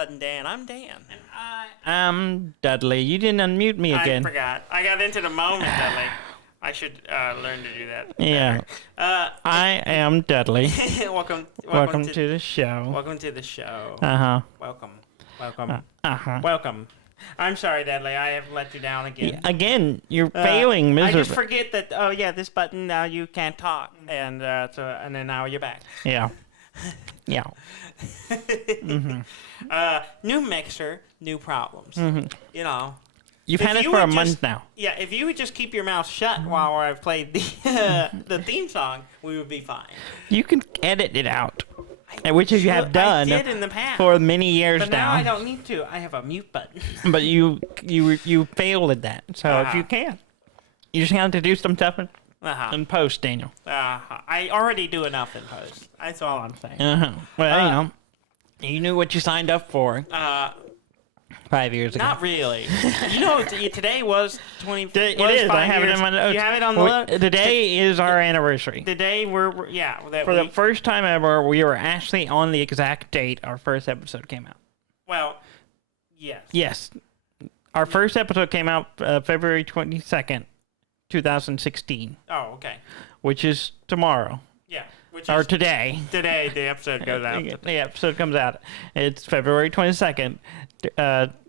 Dud and Dan. I'm Dan. And I'm Dudley. You didn't unmute me again. I forgot. I got into the moment, Dudley. I should learn to do that. Yeah. I am Dudley. Welcome to the show. Welcome to the show. Uh-huh. Welcome. Uh-huh. Welcome. I'm sorry, Dudley. I have let you down again. Yeah, again, you're failing miserably. I just forget that. Oh yeah, this button now you can't talk, and then now you're back. Yeah. Yeah. Mm-hmm. New mixer, new problems. Mm-hmm. You know. You've had it for a month now. Yeah, if you would just keep your mouth shut while I've played the theme song, we would be fine. You can edit it out, which you have done I did in the past. for many years but now I don't need to. I have a mute button. But you failed at that. So if you can, you just have to do some stuff in post, Daniel. I already do enough in post. That's all I'm saying. Well, you knew what you signed up for. 5 years ago. Not really. Today was 20. It is. I have it in my notes. You have it on the list. Today is our anniversary. Today we're the first time ever, we were actually on the exact date our first episode came out. Well, yes. Yes. Our first episode came out February 22nd, 2016. Oh, okay. Which is tomorrow. Yeah. Or today. Today the episode goes out. The episode comes out. It's February 22nd,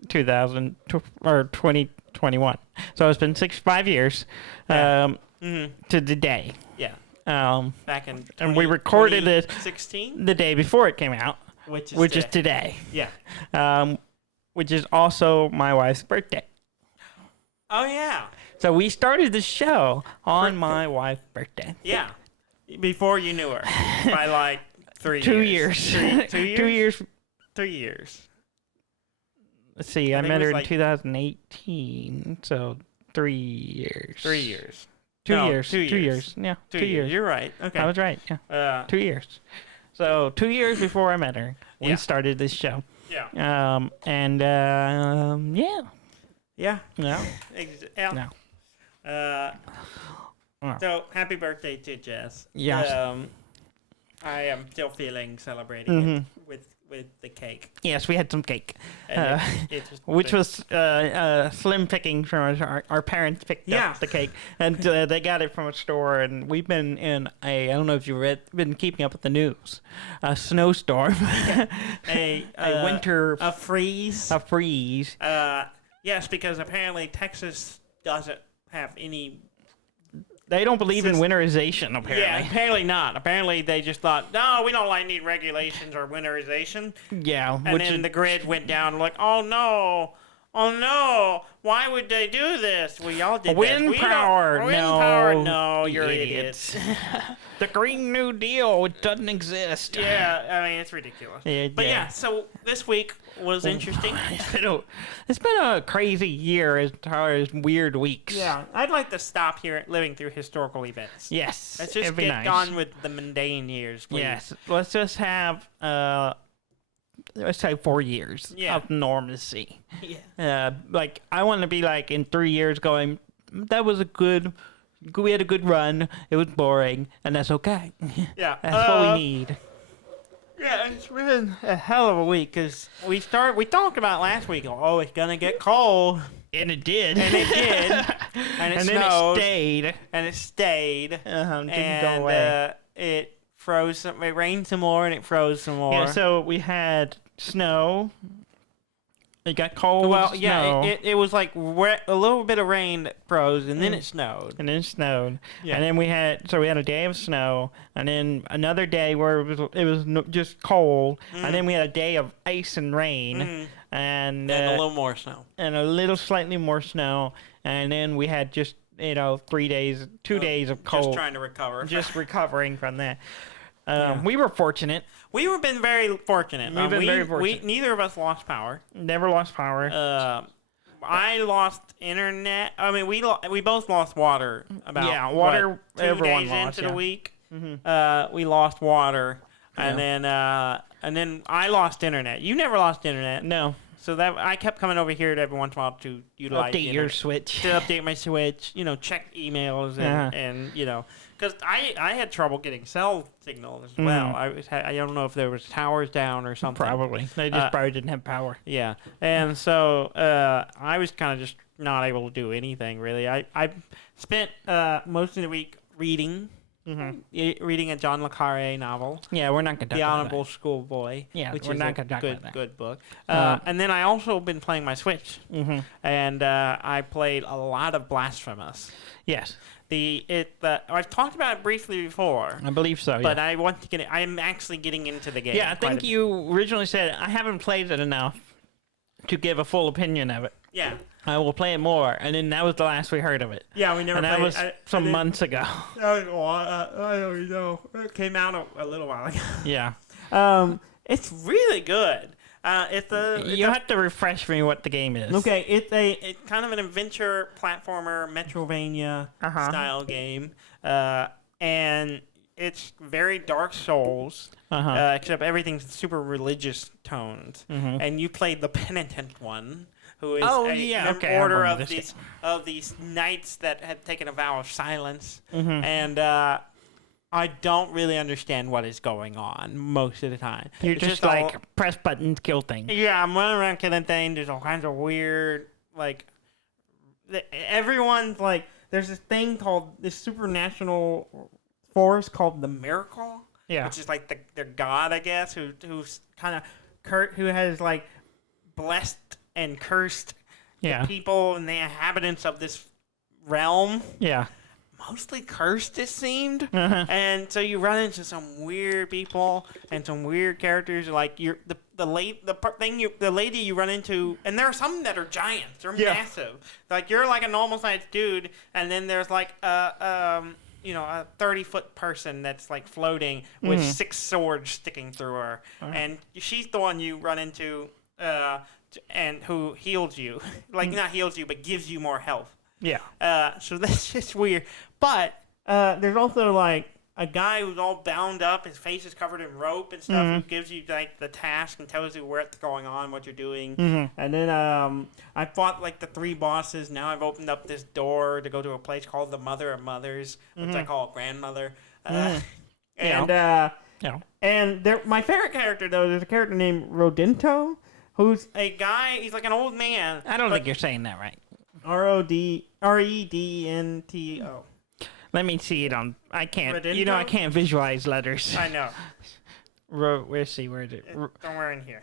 2021. So it's been 5 years to the day. Yeah. Back in and we recorded it 2016? the day before it came out, which is today. Yeah. Which is also my wife's birthday. Oh yeah. So we started the show on my wife's birthday. Yeah. Before you knew her. By like 3 years. 2 years. 2 years? 2 years. 3 years. Let's see, I met her in 2018, so 3 years. 3 years. 2 No, years. 2 years. 2 years. Yeah, 2 years. You're right. Okay. I was right, yeah. 2 years. So 2 years before I met her, we started this show. Yeah. Yeah. Yeah. No. Yeah. No. So, happy birthday to Jess. Yeah. I am still celebrating it with the cake. Yes, we had some cake, which was slim picking from our parents picked up the cake, and they got it from a store. And we've been in I don't know if you've been keeping up with the news, a snowstorm, a winter, a freeze. Yes, because apparently Texas doesn't have any. They don't believe in winterization, apparently. Yeah, apparently not. Apparently they just thought, no, we don't need regulations or winterization. Yeah. And then the grid went down like, oh no, why would they do this? We all did wind power. No, you're idiots. The Green New Deal, it doesn't exist. Yeah, I mean, it's ridiculous. But yeah, so this week was interesting. It's been a crazy year as far as weird weeks. Yeah, I'd like to stop here living through historical events. Yes. Let's just get on with the mundane years, please. Yes, let's just have, let's say 4 years of normalcy. Yeah. I want to be in 3 years going, we had a good run, it was boring, and that's okay. Yeah. That's what we need. Yeah, it's been a hell of a week, because we talked about last week, it's going to get cold. And it did. And it did. And it snowed. Then it stayed. And it stayed. Didn't go away. It froze. It rained some more, and it froze some more. Yeah, so we had snow. It got cold. Well, yeah, it was like a little bit of rain that froze, and then it snowed. Yeah. And then we had a day of snow, and then another day where it was just cold, and then we had a day of ice and rain, and a little more snow. And a slightly more snow, and then we had just 2 days of cold. Just trying to recover. Just recovering from that. We were fortunate. We've been very fortunate. We've been very fortunate. Neither of us lost power. Never lost power. I lost internet. I mean, we both lost water. Water. 2 everyone days lost into the week. We lost water, and then I lost internet. You never lost internet. No. So that I kept coming over here every once in a while to utilize Update your Switch. to update my Switch, check emails and because I had trouble getting cell signal as well. I don't know if there was towers down or something. Probably. They just probably didn't have power. Yeah, and so I was kind of just not able to do anything really. I spent most of the week reading. Reading a John le Carre novel. Yeah, we're not going to talk The about Honorable Schoolboy. Yeah, which we're is not a gonna talk about that. good book. And then I also been playing my Switch, and I played a lot of Blasphemous. Yes. I've talked about it briefly before. I believe so, yeah. But I want to get it. I'm actually getting into the game. Yeah, I think you originally said, I haven't played it enough to give a full opinion of it. Yeah. I will play it more, and then that was the last we heard of it. Yeah, we never and played that was some months ago. I don't know. It came out a little while ago. Yeah. It's really good. You have to refresh me what the game is. Okay, it's kind of an adventure platformer, Metrovania style game, and it's very Dark Souls, except everything's super religious tones. And you played the penitent one, who is order of these knights that had taken a vow of silence, and I don't really understand what is going on most of the time. You're just like press buttons, kill things. Yeah, I'm running around killing things. There's all kinds of weird, everyone's like, there's this thing called this supernatural force called the Miracle. Yeah. Which is like their god, I guess, who's kind of who has like blessed and cursed the people and the inhabitants of this realm. Yeah. Mostly cursed, it seemed. And so you run into some weird people and some weird characters. Like the lady you run into, and there are some that are giants. They're massive. Like you're like a normal sized dude, and then there's like a 30-foot person that's like floating with 6 swords sticking through her, and she's the one you run into, and who heals you, not heals you, but gives you more health. Yeah. So that's just weird. But there's also like a guy who's all bound up, his face is covered in rope and stuff, who gives you like the task and tells you what's going on, what you're doing. And then I fought like the 3 bosses. Now I've opened up this door to go to a place called the Mother of Mothers, which I call grandmother. And my favorite character though, there's a character named Rodento, who's a guy. He's like an old man. I don't think you're saying that right. Redento. Let me see it on. I can't. Redento? I can't visualize letters. I know. Where is it? Somewhere in here.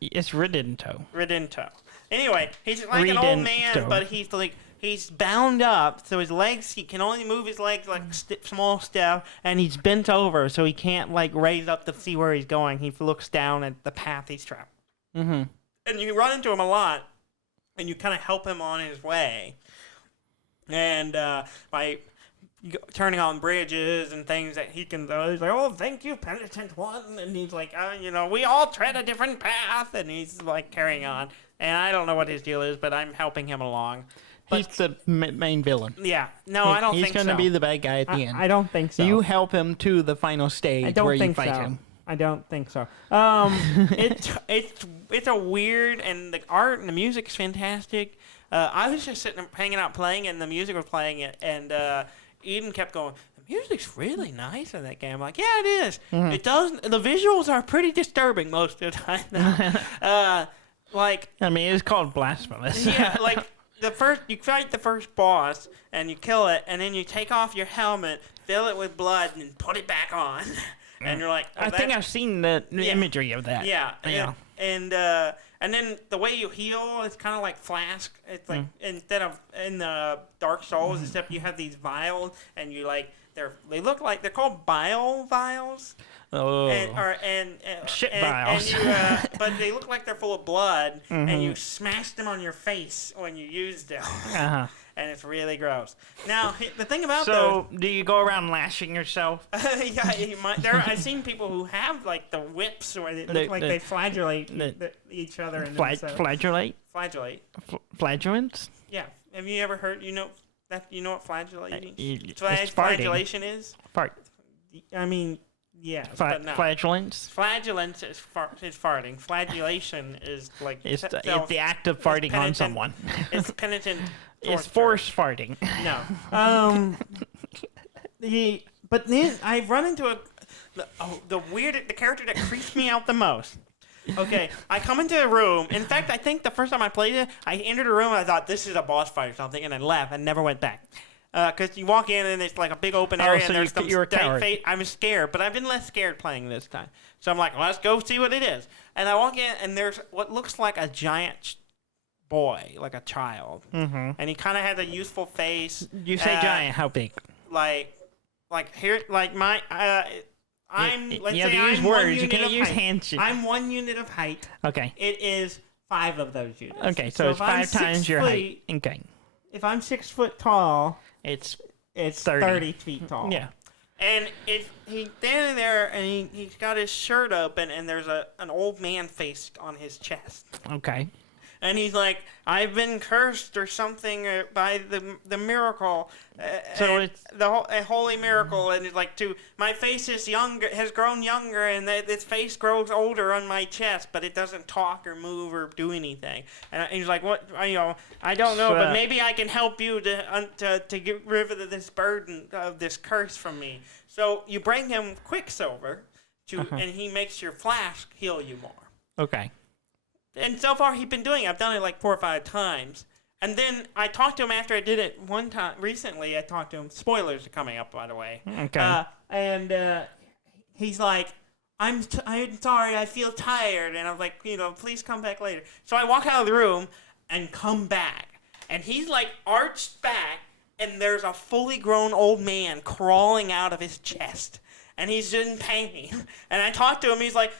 It's Redento. Redento. Anyway, he's like an old man, but he's bound up, so his legs, he can only move his legs like small step, and he's bent over, so he can't like raise up to see where he's going. He looks down at the path he's traveling. And you run into him a lot, and you kind of help him on his way. And by turning on bridges and things that he can do, he's like, "Oh, thank you, penitent one." And he's like, we all tread a different path. And he's like carrying on. And I don't know what his deal is, but I'm helping him along. But he's the main villain. Yeah. No, I don't think so. He's going to be the bad guy at the end. I don't think so. You help him to the final stage where you fight him. I don't think so. It's a weird, and the art and the music's fantastic. I was just sitting there hanging out playing, and the music was playing it, and Eden kept going, "The music's really nice in that game." I'm like, "Yeah, it is. It does. The visuals are pretty disturbing most of the time." It's called Blasphemous. Yeah, like you fight the first boss, and you kill it, and then you take off your helmet, fill it with blood, and then put it back on. And you're like, I think I've seen the imagery of that. Yeah. And then the way you heal is kind of like Flask. It's like instead of in the Dark Souls, except you have these vials, and you like they look like they're called bile vials. Oh. Shit vials. But they look like they're full of blood, and you smash them on your face when you use them. And it's really gross. Now, the thing about do you go around lashing yourself? Yeah, you might. I've seen people who have like the whips where they look like they flagellate each other. And flagellate? Flagellate. Flagellants? Yeah. Have you ever heard? You know what flagellating? It's flagellation is? Fart. I mean, Yes, but no. Flagellance? Flagellance is farting. Flagellation is like... It's the act of farting on someone. It's penitent torture. It's force farting. No. But then I've run into the character that creeps me out the most. Okay, I come into a room. In fact, I think the first time I played it, I entered a room and I thought, this is a boss fight or something, and I left and never went back. Because you walk in and it's like a big open area and there's some... You're a coward. I'm scared, but I've been less scared playing this time. So I'm like, let's go see what it is. And I walk in and there's what looks like a giant boy, like a child. Mm-hmm. And he kind of has a youthful face. You say giant, how big? Like here, like my... you have to use words. You can't use hands. I'm 1 unit of height. Okay. It is 5 of those units. Okay, so it's 5 times your height. Okay. If I'm 6 foot tall, it's 30 feet tall. Yeah. And he's standing there, and he's got his shirt open, and there's an old man face on his chest. Okay. And he's like, I've been cursed or something by the miracle. So it's a holy miracle, and it's like, my face has grown younger, and its face grows older on my chest, but it doesn't talk or move or do anything. And he's like, what? I don't know, but maybe I can help you to get rid of this burden of this curse from me. So you bring him Quicksilver, and he makes your flask heal you more. Okay. And so far, he's been doing it. I've done it like 4 or 5 times. And then I talked to him after I did it one time. Recently, I talked to him. Spoilers are coming up, by the way. Okay. And he's like, I'm sorry, I feel tired. And I was like, please come back later. So I walk out of the room and come back. And he's like arched back, and there's a fully grown old man crawling out of his chest. And he's in pain. And I talked to him. He's like,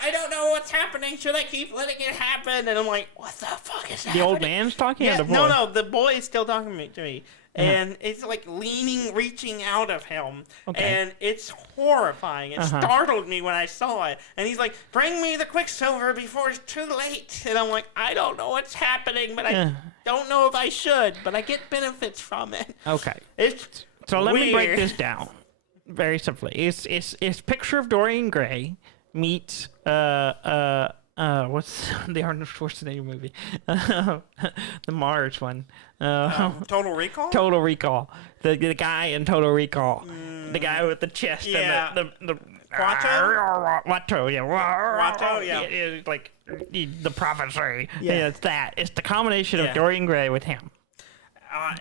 I don't know what's happening. Should I keep letting it happen? And I'm like, what the fuck is happening? The old man's talking? Yeah, or the boy? No, the boy is still talking to me. And it's like reaching out of him. Okay. And it's horrifying. It startled me when I saw it. And he's like, bring me the Quicksilver before it's too late. And I'm like, I don't know what's happening, but I don't know if I should. But I get benefits from it. Okay. It's so weird. Let me break this down very simply. It's picture of Dorian Gray meets what's the Arnold Schwarzenegger movie? The Mars one. Total Recall? Total Recall. The guy in Total Recall. The guy with the chest and the Watto? Watto, yeah. Watto, yeah. It's like the prophecy. Yeah, it's that. It's the combination of Dorian Gray with him.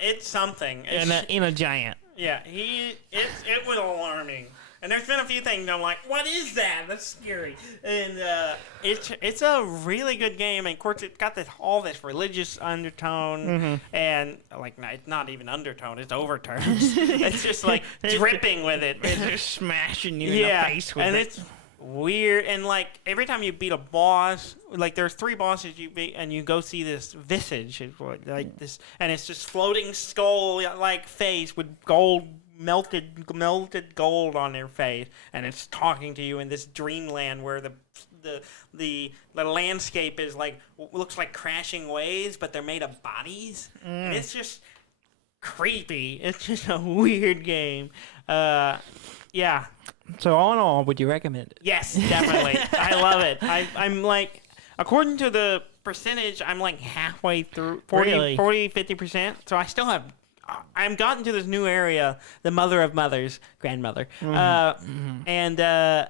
It's something. In a giant. Yeah, it was alarming. And there's been a few things I'm like, what is that? That's scary. And it's a really good game. And of course, it's got all this religious undertone. And like, it's not even undertone, it's overtones. It's just like dripping with it. It's just smashing you in the face with it. And it's weird. And like, every time you beat a boss, like there's 3 bosses you beat, and you go see this visage. It's like this, and it's just floating skull like face with melted gold on their face, and it's talking to you in this dreamland where the landscape is like looks like crashing waves, but they're made of bodies, and it's just creepy. It's just a weird game. Yeah. So all in all, would you recommend it? Yes, definitely. I love it. I'm like, according to the percentage, I'm like halfway through, 50%. So I still have. I'm gotten to this new area, the Mother of Mothers, grandmother, and I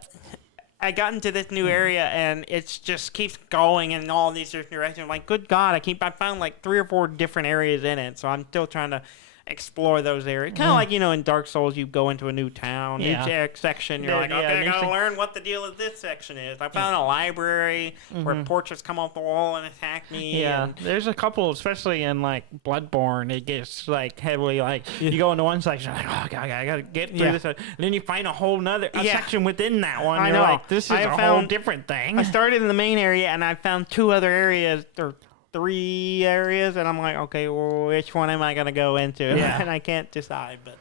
got into this new area, and it just keeps going in all these different directions. I'm like, good God, I found like 3 or 4 different areas in it, so I'm still trying to explore those areas. Kind of like, in Dark Souls, you go into a new town, new section, you're like, okay, I gotta learn what the deal of this section is. I found a library where portraits come off the wall and attack me. Yeah, there's a couple, especially in like Bloodborne, it gets like heavily like, you go into one section, like, oh God, I gotta get through this. And then you find a whole nother section within that one. I know. Like, this is a whole different thing. I started in the main area, and I found 2 other areas, or 3 areas, and I'm like, okay, well, which one am I gonna go into? And I can't decide. But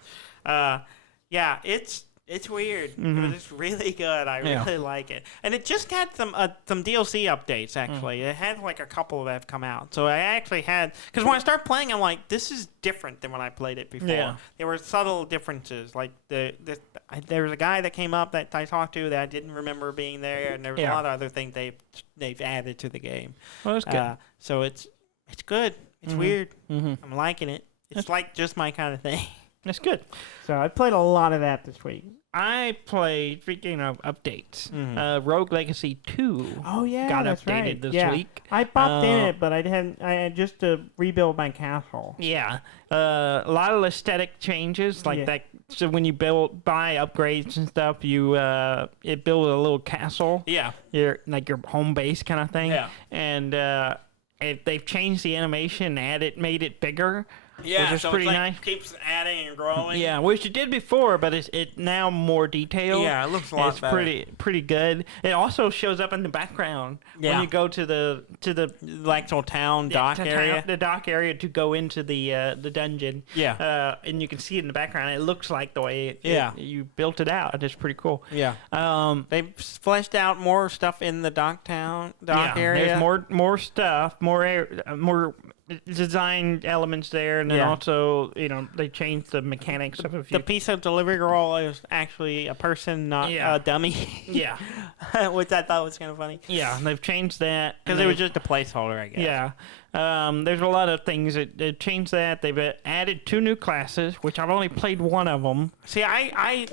it's It's weird, but it's really good. I really like it, and it just had some DLC updates. Actually, it had like a couple that have come out. So I actually had because when I started playing, I'm like, this is different than when I played it before. Yeah. There were subtle differences. Like there was a guy that came up that I talked to that I didn't remember being there, and there was a lot of other things they've added to the game. Well, that's good. So it's good. It's weird. I'm liking it. It's like just my kind of thing. That's good. So I played a lot of that this week. I played, speaking of updates, Rogue Legacy 2 got updated this week. I popped in it, but I had just to rebuild my castle. Yeah. A lot of aesthetic changes, like that. So when you buy upgrades and stuff, it builds a little castle. Yeah. Your home base kind of thing. Yeah. And they've changed the animation, made it bigger. Yeah, which is so pretty it's nice. Keeps adding and growing. Yeah, which it did before, but it's now more detailed. Yeah, it looks a lot better. It's pretty good. It also shows up in the background when you go to the actual town dock area. The dock area to go into the dungeon. Yeah. And you can see it in the background. It looks like the way you built it out. It's pretty cool. Yeah. They've fleshed out more stuff in the dock area. There's more stuff, more design elements there, and then also, they changed the mechanics of a few. The piece of delivery girl is actually a person, not a dummy. Yeah. Which I thought was kind of funny. Yeah, they've changed that. Because it was just a placeholder, I guess. Yeah. There's a lot of things that changed that. They've added 2 new classes, which I've only played one of them. See, I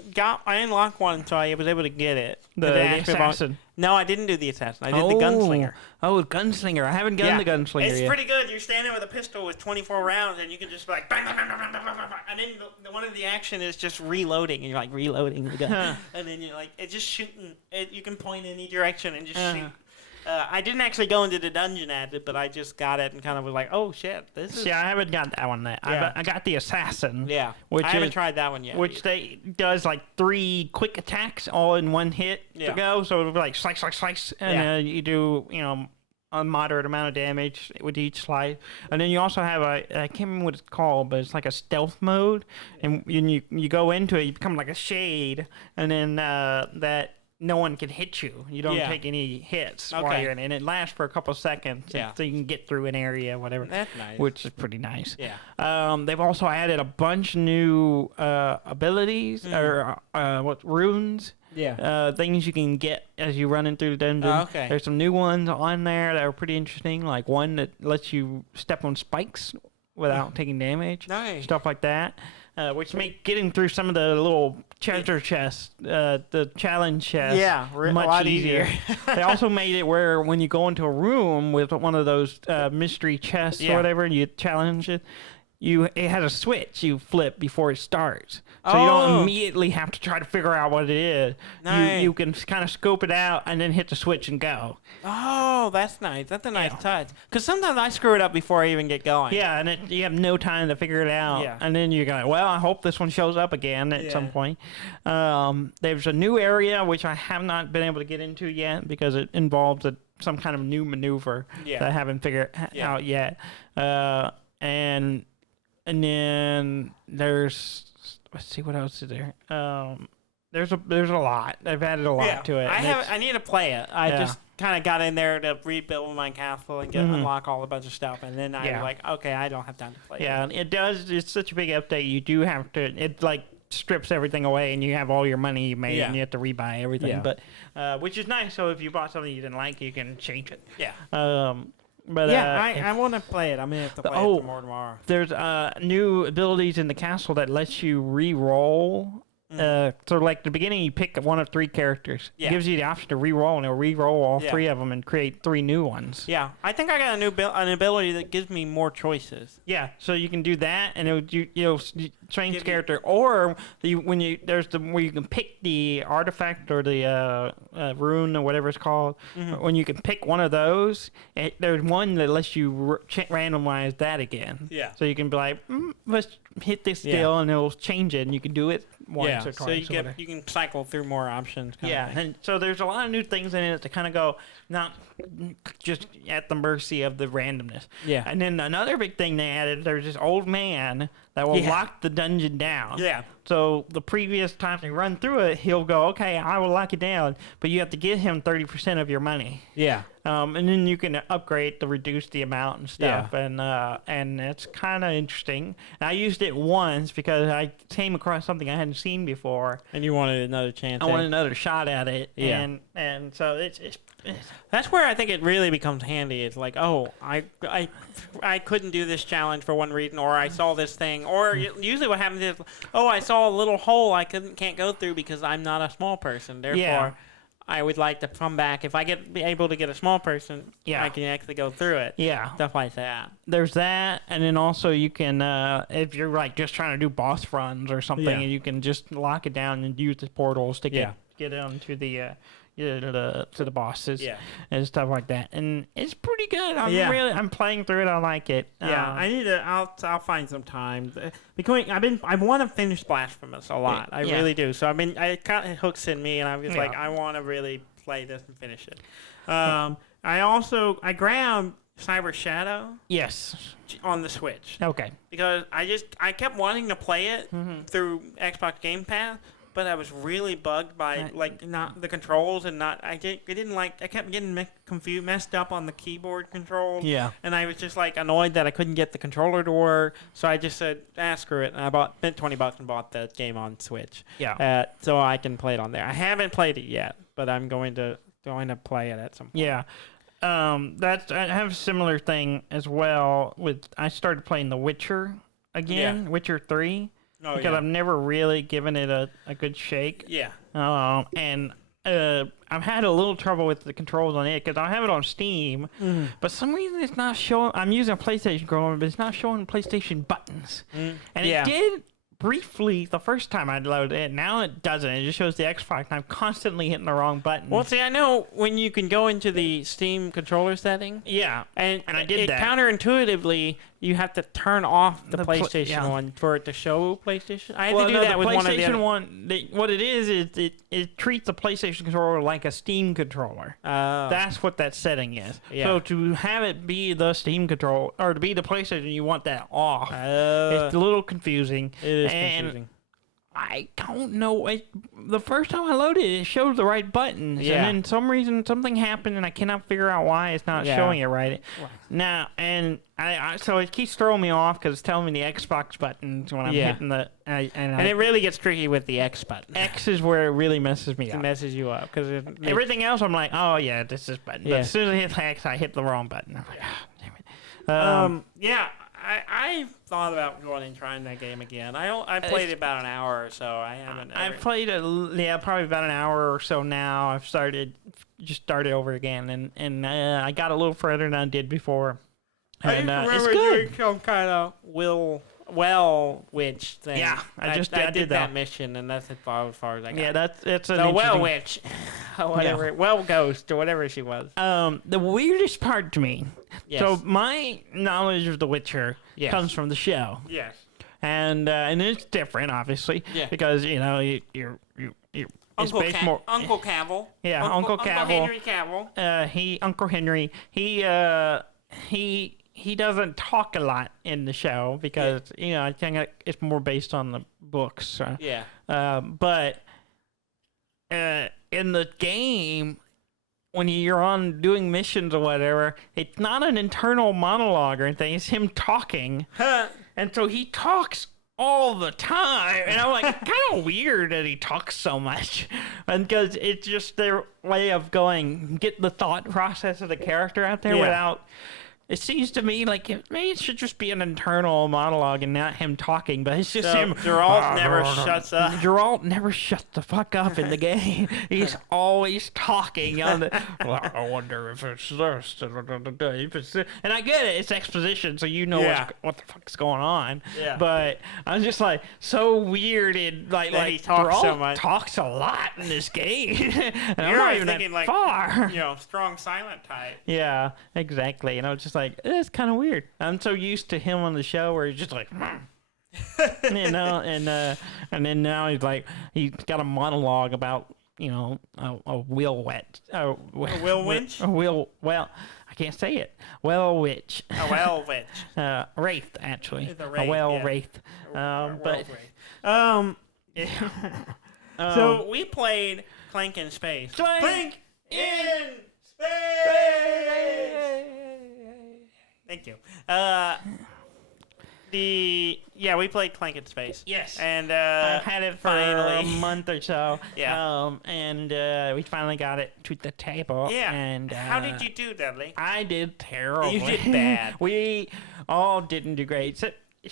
unlocked one, so I was able to get it. The assassin. No, I didn't do the assassin. I did the gunslinger. Oh, gunslinger. I haven't done the gunslinger yet. It's pretty good. You're standing with a pistol with 24 rounds, and you can just like bang, bang, bang, bang, bang, bang, bang, and then one of the action is just reloading, and you're like reloading the gun, and then you're like it's just shooting. You can point in any direction and just shoot. I didn't actually go into the dungeon at it, but I just got it and kind of was like, oh, shit, this is... See, I haven't got that one yet. Yeah. I got the assassin. Yeah, I haven't tried that one yet. Which does like 3 quick attacks all in one hit to go. So it'll be like slice, slice, slice. And you do, a moderate amount of damage with each slice. And then you also have I can't remember what it's called, but it's like a stealth mode. And you go into it, you become like a shade. And then that... no one can hit you. You don't take any hits while you're in it. And it lasts for a couple of seconds, so you can get through an area, whatever. That's nice. Which is pretty nice. Yeah. They've also added a bunch of new abilities, or runes. Yeah. Things you can get as you run in through the dungeon. Oh, okay. There's some new ones on there that are pretty interesting, like one that lets you step on spikes without taking damage. Nice. Stuff like that. Which make getting through some of the little treasure chests, the challenge chests, much easier. They also made it where when you go into a room with one of those mystery chests or whatever, and you challenge it, it has a switch you flip before it starts. So you don't immediately have to try to figure out what it is. Nice. You can kind of scope it out and then hit the switch and go. Oh, that's nice. That's a nice touch. Because sometimes I screw it up before I even get going. Yeah, and you have no time to figure it out. Yeah. And then you're going, well, I hope this one shows up again at some point. There's a new area, which I have not been able to get into yet because it involves some kind of new maneuver that I haven't figured out yet. And then let's see what else is there. There's a lot. I've added a lot to it. I need to play it. I just kind of got in there to rebuild my castle and unlock all a bunch of stuff, and then I was like, okay, I don't have time to play it. Yeah, it does. It's such a big update. You do have to. It like strips everything away, and you have all your money you made, and you have to rebuy everything. Yeah. But which is nice. So if you bought something you didn't like, you can change it. Yeah. But I want to play it. I'm gonna have to play it more tomorrow. There's new abilities in the castle that lets you re-roll. So like at the beginning, you pick one of 3 characters. It gives you the option to re-roll, and it'll re-roll all 3 of them and create 3 new ones. Yeah, I think I got an ability that gives me more choices. Yeah, so you can do that, and it'll change the character, or where you can pick the artifact or the rune or whatever it's called. When you can pick one of those, there's one that lets you randomize that again. Yeah. So you can be like, let's hit this deal, and it'll change it, and you can do it once or twice. So you can cycle through more options. And so there's a lot of new things in it to kind of go, not just at the mercy of the randomness. Yeah. And then another big thing they added, there's this old man that will lock the dungeon down. Yeah. So the previous time you run through it, he'll go, okay, I will lock it down, but you have to give him 30% of your money. Yeah. And then you can upgrade to reduce the amount and stuff, and it's kind of interesting. And I used it once because I came across something I hadn't seen before, and you wanted another chance. I wanted another shot at it, and so it's that's where I think it really becomes handy. It's like, oh, I couldn't do this challenge for one reason, or I saw this thing, or usually what happens is, oh, I saw a little hole I can't go through because I'm not a small person. Therefore, I would like to come back. If I be able to get a small person, I can actually go through it. Yeah. Stuff like that. There's that, and then also you can, if you're like just trying to do boss runs or something, and you can just lock it down and use the portals to get onto the to the bosses and stuff like that, and it's pretty good. I'm playing through it. I like it. I need to. I'll find some time. I want to finish Blasphemous a lot. I really do. So it kind of hooks in me, and I was like, I want to really play this and finish it. I grabbed Cyber Shadow. Yes. On the Switch. Okay. Because I kept wanting to play it through Xbox Game Pass. But I was really bugged by not the controls, and I kept getting confused, messed up on the keyboard controls. Yeah. And I was just like annoyed that I couldn't get the controller to work. So I just said, screw it, and I spent $20 and bought the game on Switch. Yeah. So I can play it on there. I haven't played it yet, but I'm going to play it at some point. Yeah. I have a similar thing as well I started playing The Witcher again, Witcher 3. Because I've never really given it a good shake. Yeah. And I've had a little trouble with the controls on it because I have it on Steam, but some reason it's not showing. I'm using a PlayStation controller, but it's not showing PlayStation buttons. And it did briefly the first time I loaded it. Now it doesn't. It just shows the Xbox, and I'm constantly hitting the wrong button. Well, see, I know when you can go into the Steam controller setting. Yeah. And I did that. Counterintuitively, you have to turn off the PlayStation one for it to show PlayStation. I had to do that with one of the other. What it is it treats the PlayStation controller like a Steam controller. That's what that setting is. Yeah. So to have it be the Steam controller, or to be the PlayStation, you want that off. It's a little confusing. It is confusing. I don't know. The first time I loaded it, it showed the right buttons. Yeah. And then some reason, something happened, and I cannot figure out why it's not showing it right. Now, and so it keeps throwing me off because it's telling me the Xbox buttons when I'm hitting the... And it really gets tricky with the X button. X is where it really messes me up. It messes you up. Because everything else, I'm like, oh, yeah, this is button. But as soon as I hit the X, I hit the wrong button. I'm like, damn it. I thought about going and trying that game again. I played it about an hour or so. I haven't. I've played probably about an hour or so now. I've started over again, and I got a little further than I did before. And I remember it's good. Doing some kind of witch thing. Yeah, I did that mission, and that's as far as I got. Yeah, it's an the witch, whatever, ghost or whatever she was. The weirdest part to me. Yes. So my knowledge of The Witcher comes from the show. Yes. And it's different, obviously, because you're Uncle Cavill. Yeah, Uncle Cavill. Uncle Henry Cavill. Uncle Henry. He doesn't talk a lot in the show because I think it's more based on the books. But in the game, when you're on doing missions or whatever, it's not an internal monologue or anything. It's him talking, and so he talks all the time, and I'm like, kind of weird that he talks so much, and because it's just their way of get the thought process of the character out there without. It seems to me like maybe it should just be an internal monologue and not him talking, but it's just him. Geralt never shuts up. Geralt never shuts the fuck up in the game. He's always talking. Well, I wonder if it's this. And I get it. It's exposition, so you know what the fuck's going on. Yeah. But I'm just like, so weird. And he talks Geralt so much. Talks a lot in this game. And You're I'm not even thinking that far. Strong silent type. Yeah, exactly. And I was just like, it's kind of weird. I'm so used to him on the show where he's just like, and then now he's got a monologue about a wheel wet, a wheel winch. A wheel. Well, I can't say it. Well witch. A well witch. Wraith, actually. The wraith, a well wraith. So we played Clank in Space. Clank in Space! Thank you. We played Clank in Space. Yes. And I've had it for finally a month or so. Yeah. And we finally got it to the table. Yeah. And how did you do, Dudley? I did terribly. You did bad. We all didn't do great.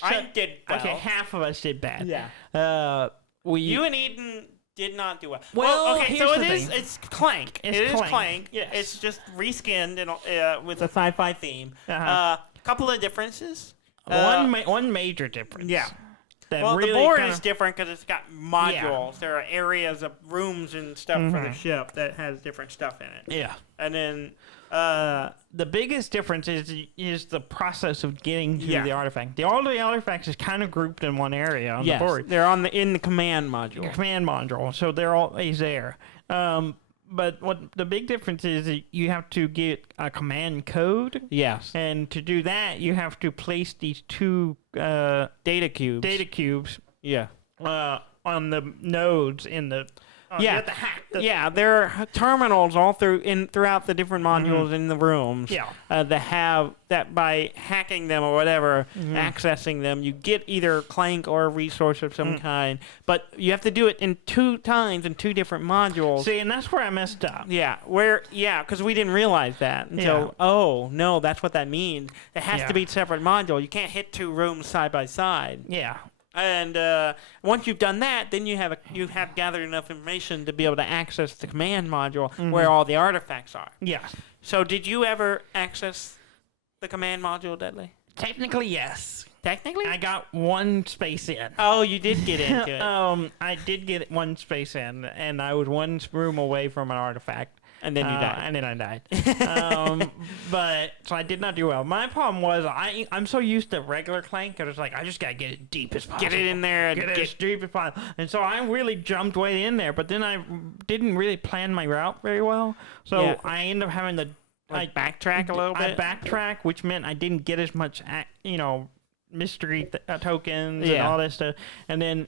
I did well. Okay, half of us did bad. Yeah. You and Eden did not do well. Well, okay, so it's Clank. It is Clank. Clank. Yes. It's just reskinned with a sci-fi theme. Uh-huh. Couple of differences. One major difference. Yeah. Well, the board is different because it's got modules. Yeah. There are areas of rooms and stuff for the ship that has different stuff in it. Yeah. And then the biggest difference is the process of getting to the artifact. All the artifacts is kind of grouped in one area on the board. They're in the command module. The command module, so they're always there. But what the big difference is you have to get a command code. Yes. And to do that, you have to place these two data cubes. Yeah. On the nodes in the. You have to hack there are terminals all throughout the different modules in the rooms. Yeah. That have that by hacking them or whatever, accessing them, you get either Clank or a resource of some kind. But you have to do it in 2 times in 2 different modules. See, and that's where I messed up. Yeah, because we didn't realize that until oh no, that's what that means. It has to be a separate module. You can't hit 2 rooms side by side. Yeah. And once you've done that, then you have gathered enough information to be able to access the command module where all the artifacts are. Yeah. So did you ever access the command module, Dudley? Technically, yes. Technically? I got 1 space in. Oh, you did get into it. I did get 1 space in, and I was 1 room away from an artifact. And then you died. And then I died. So I did not do well. My problem was I'm so used to regular Clank. I was like, I just got to get it deep as possible. Get it in there. Get it as deep as possible. And so I really jumped way in there. But then I didn't really plan my route very well. So I ended up having to backtrack a little bit. I backtrack, which meant I didn't get as much, mystery tokens and all this stuff. And then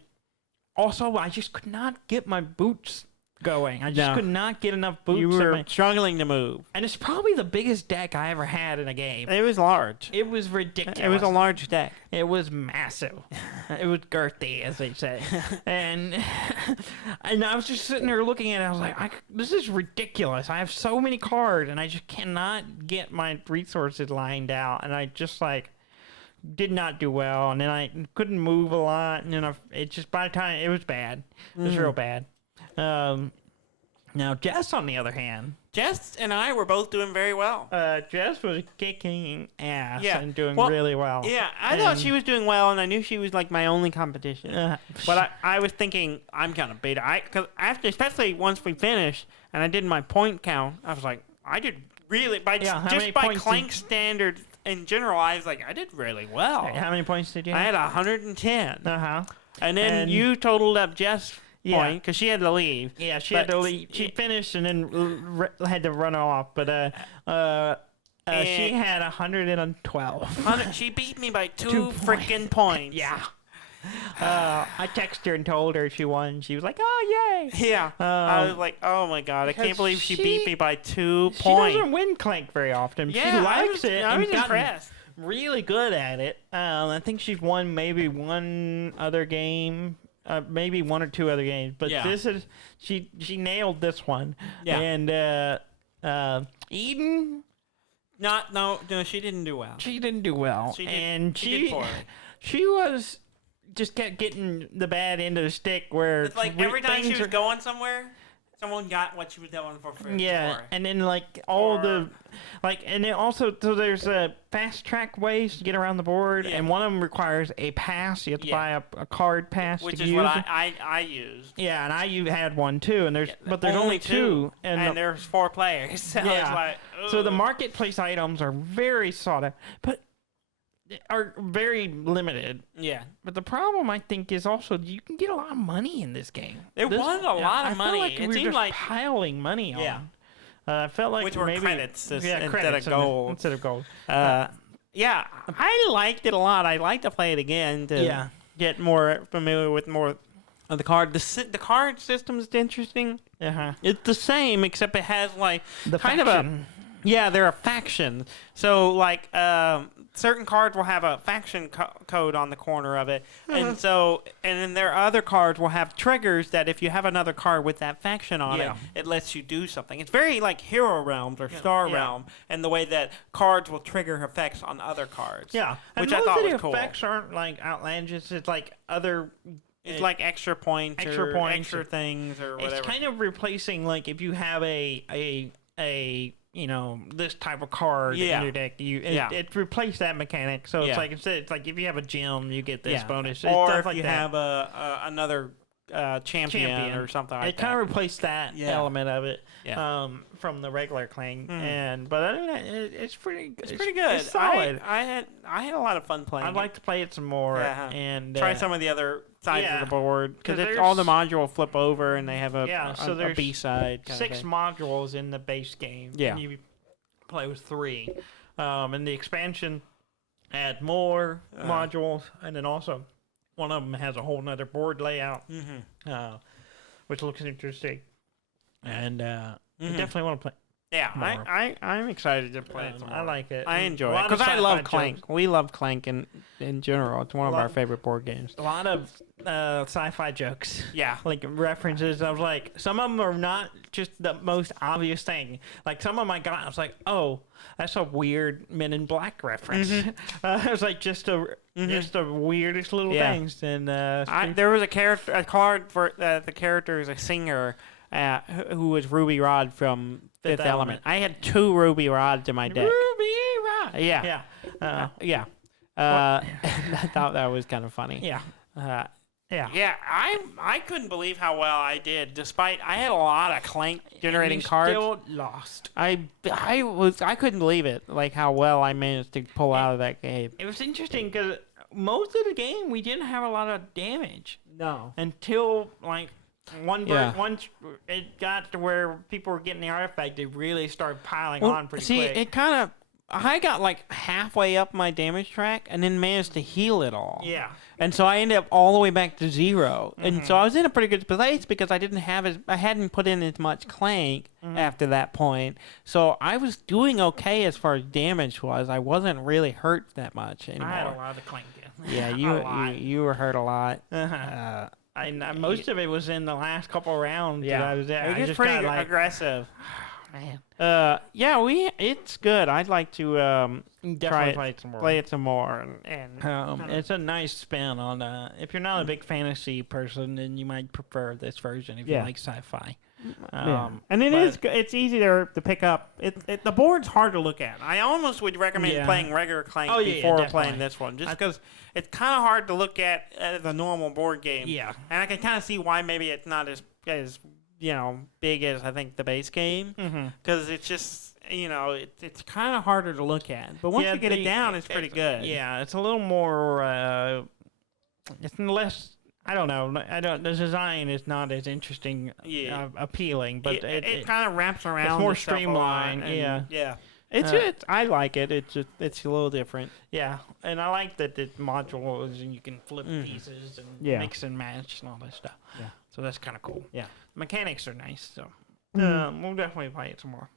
also I just could not get my boots going. I just could not get enough boots. You were struggling to move. And it's probably the biggest deck I ever had in a game. It was large. It was ridiculous. It was a large deck. It was massive. It was girthy, as they say. and I was just sitting there looking at it. I was like, this is ridiculous. I have so many cards, and I just cannot get my resources lined out. And I just did not do well. And then I couldn't move a lot. And then by the time it was bad. It was real bad. Now Jess, on the other hand, Jess and I were both doing very well. Jess was kicking ass and doing really well. Yeah, I thought she was doing well, and I knew she was my only competition. But I was thinking I'm gonna beat her. Because especially once we finished and I did my point count, I was like, I did really by Clank standards in general. I was like, I did really well. How many points did you have? I had 110. And then And you totaled up Jess' point because she had to leave. Yeah, she had to leave. She finished and then had to run off. But she had 112. She beat me by 2 freaking points. Yeah. I texted her and told her she won. She was like, "Oh, yay!" Yeah. I was like, "Oh my god, I can't believe she beat me by 2 points." She doesn't win Clank very often. Yeah, she likes it. I was impressed. Really good at it. I think she's won maybe one other game. Maybe 1 or 2 other games, but this is she nailed this one. Yeah. And Eden, no, she didn't do well. She didn't do well, she did poorly. She was just kept getting the bad end of the stick. Where it's like every time she was going somewhere, someone got what she was doing for free. Yeah, and then and then also so there's fast track ways to get around the board, and one of them requires a pass. You have to buy a card pass, which to is use what it. I used. Yeah, and I had one too, and there's only 2, and there's 4 players. So it's like, so the marketplace items are very sought after, but are very limited. Yeah. But the problem, I think, is also you can get a lot of money in this game. There was a lot of money. Feel like it we seemed were like piling money on. I felt like which were maybe credits credits instead of gold. Instead of gold. Yeah, I liked it a lot. I'd like to play it again to get more familiar with more of the card. The card system is interesting. It's the same, except it has like the kind faction. of a they're a faction. So like certain cards will have a faction code on the corner of it, and then there are other cards will have triggers that if you have another card with that faction on it lets you do something. It's very like Hero Realms or Star Realm, and the way that cards will trigger effects on other cards. Yeah, which and I thought most was of the cool. effects aren't like outlandish. It's like other. It's like extra points, extra things, or whatever. It's kind of replacing like if you have a this type of card in your deck, it replaced that mechanic. So it's like instead, it's like if you have a gem, you get this bonus. Or if like you have another champion or something like that. It kind of replaced that element of it from the regular Clank. But other than that, it's pretty good. It's solid. I had a lot of fun playing. I'd like to play it some more and try some of the other sides of the board because all the modules flip over and they have a B side. 6 modules in the base game. Yeah, and you play with 3. And the expansion add more modules, and then also one of them has a whole nother board layout, which looks interesting. And I definitely want to play. Yeah, I'm excited to play it. I like it. I enjoy it because I love Clank. Jokes. We love Clank in general. It's one of our favorite board games. A lot of sci-fi jokes. Yeah, like references. I was like, some of them are not just the most obvious thing. Like some of them I was like, oh, that's a weird Men in Black reference. It was like just the weirdest little things. And there was a card for the character is a singer. Who was Ruby Rod from Fifth Element. I had 2 Ruby Rods in my deck. Ruby Rod. Yeah. I thought that was kind of funny. Yeah. Yeah, I couldn't believe how well I did, despite I had a lot of Clank generating cards. Still lost. I couldn't believe it, like how well I managed to pull out of that game. It was interesting because most of the game we didn't have a lot of damage. No. Until like once it got to where people were getting the artifact, it really started piling on pretty quick. See, I got like halfway up my damage track and then managed to heal it all. Yeah. And so I ended up all the way back to 0. And so I was in a pretty good place because I hadn't put in as much Clank after that point. So I was doing okay as far as damage was. I wasn't really hurt that much anymore. I had a lot of Clank. Yeah, you were hurt a lot. Most of it was in the last couple rounds that I was there. It was pretty aggressive. Man. It's good. I'd like to definitely play it some more. And it's a nice spin on. If you're not a big fantasy person, then you might prefer this version if you like sci-fi. And it's easy to pick up. The board's hard to look at. I almost would recommend playing regular Clank before playing this one, just because it's kind of hard to look at as a normal board game. Yeah, and I can kind of see why maybe it's not as big as I think the base game, because it's just it's kind of harder to look at. But once you get it down, it's pretty good. Yeah, it's a little more. It's less. I don't know. The design is not as interesting, appealing, but it kind of wraps around. It's more streamlined. Yeah. It's I like it. It's a little different. Yeah, and I like that the modules and you can flip pieces and mix and match and all that stuff. Yeah. So that's kind of cool. Yeah. Mechanics are nice. So we'll definitely play it some more.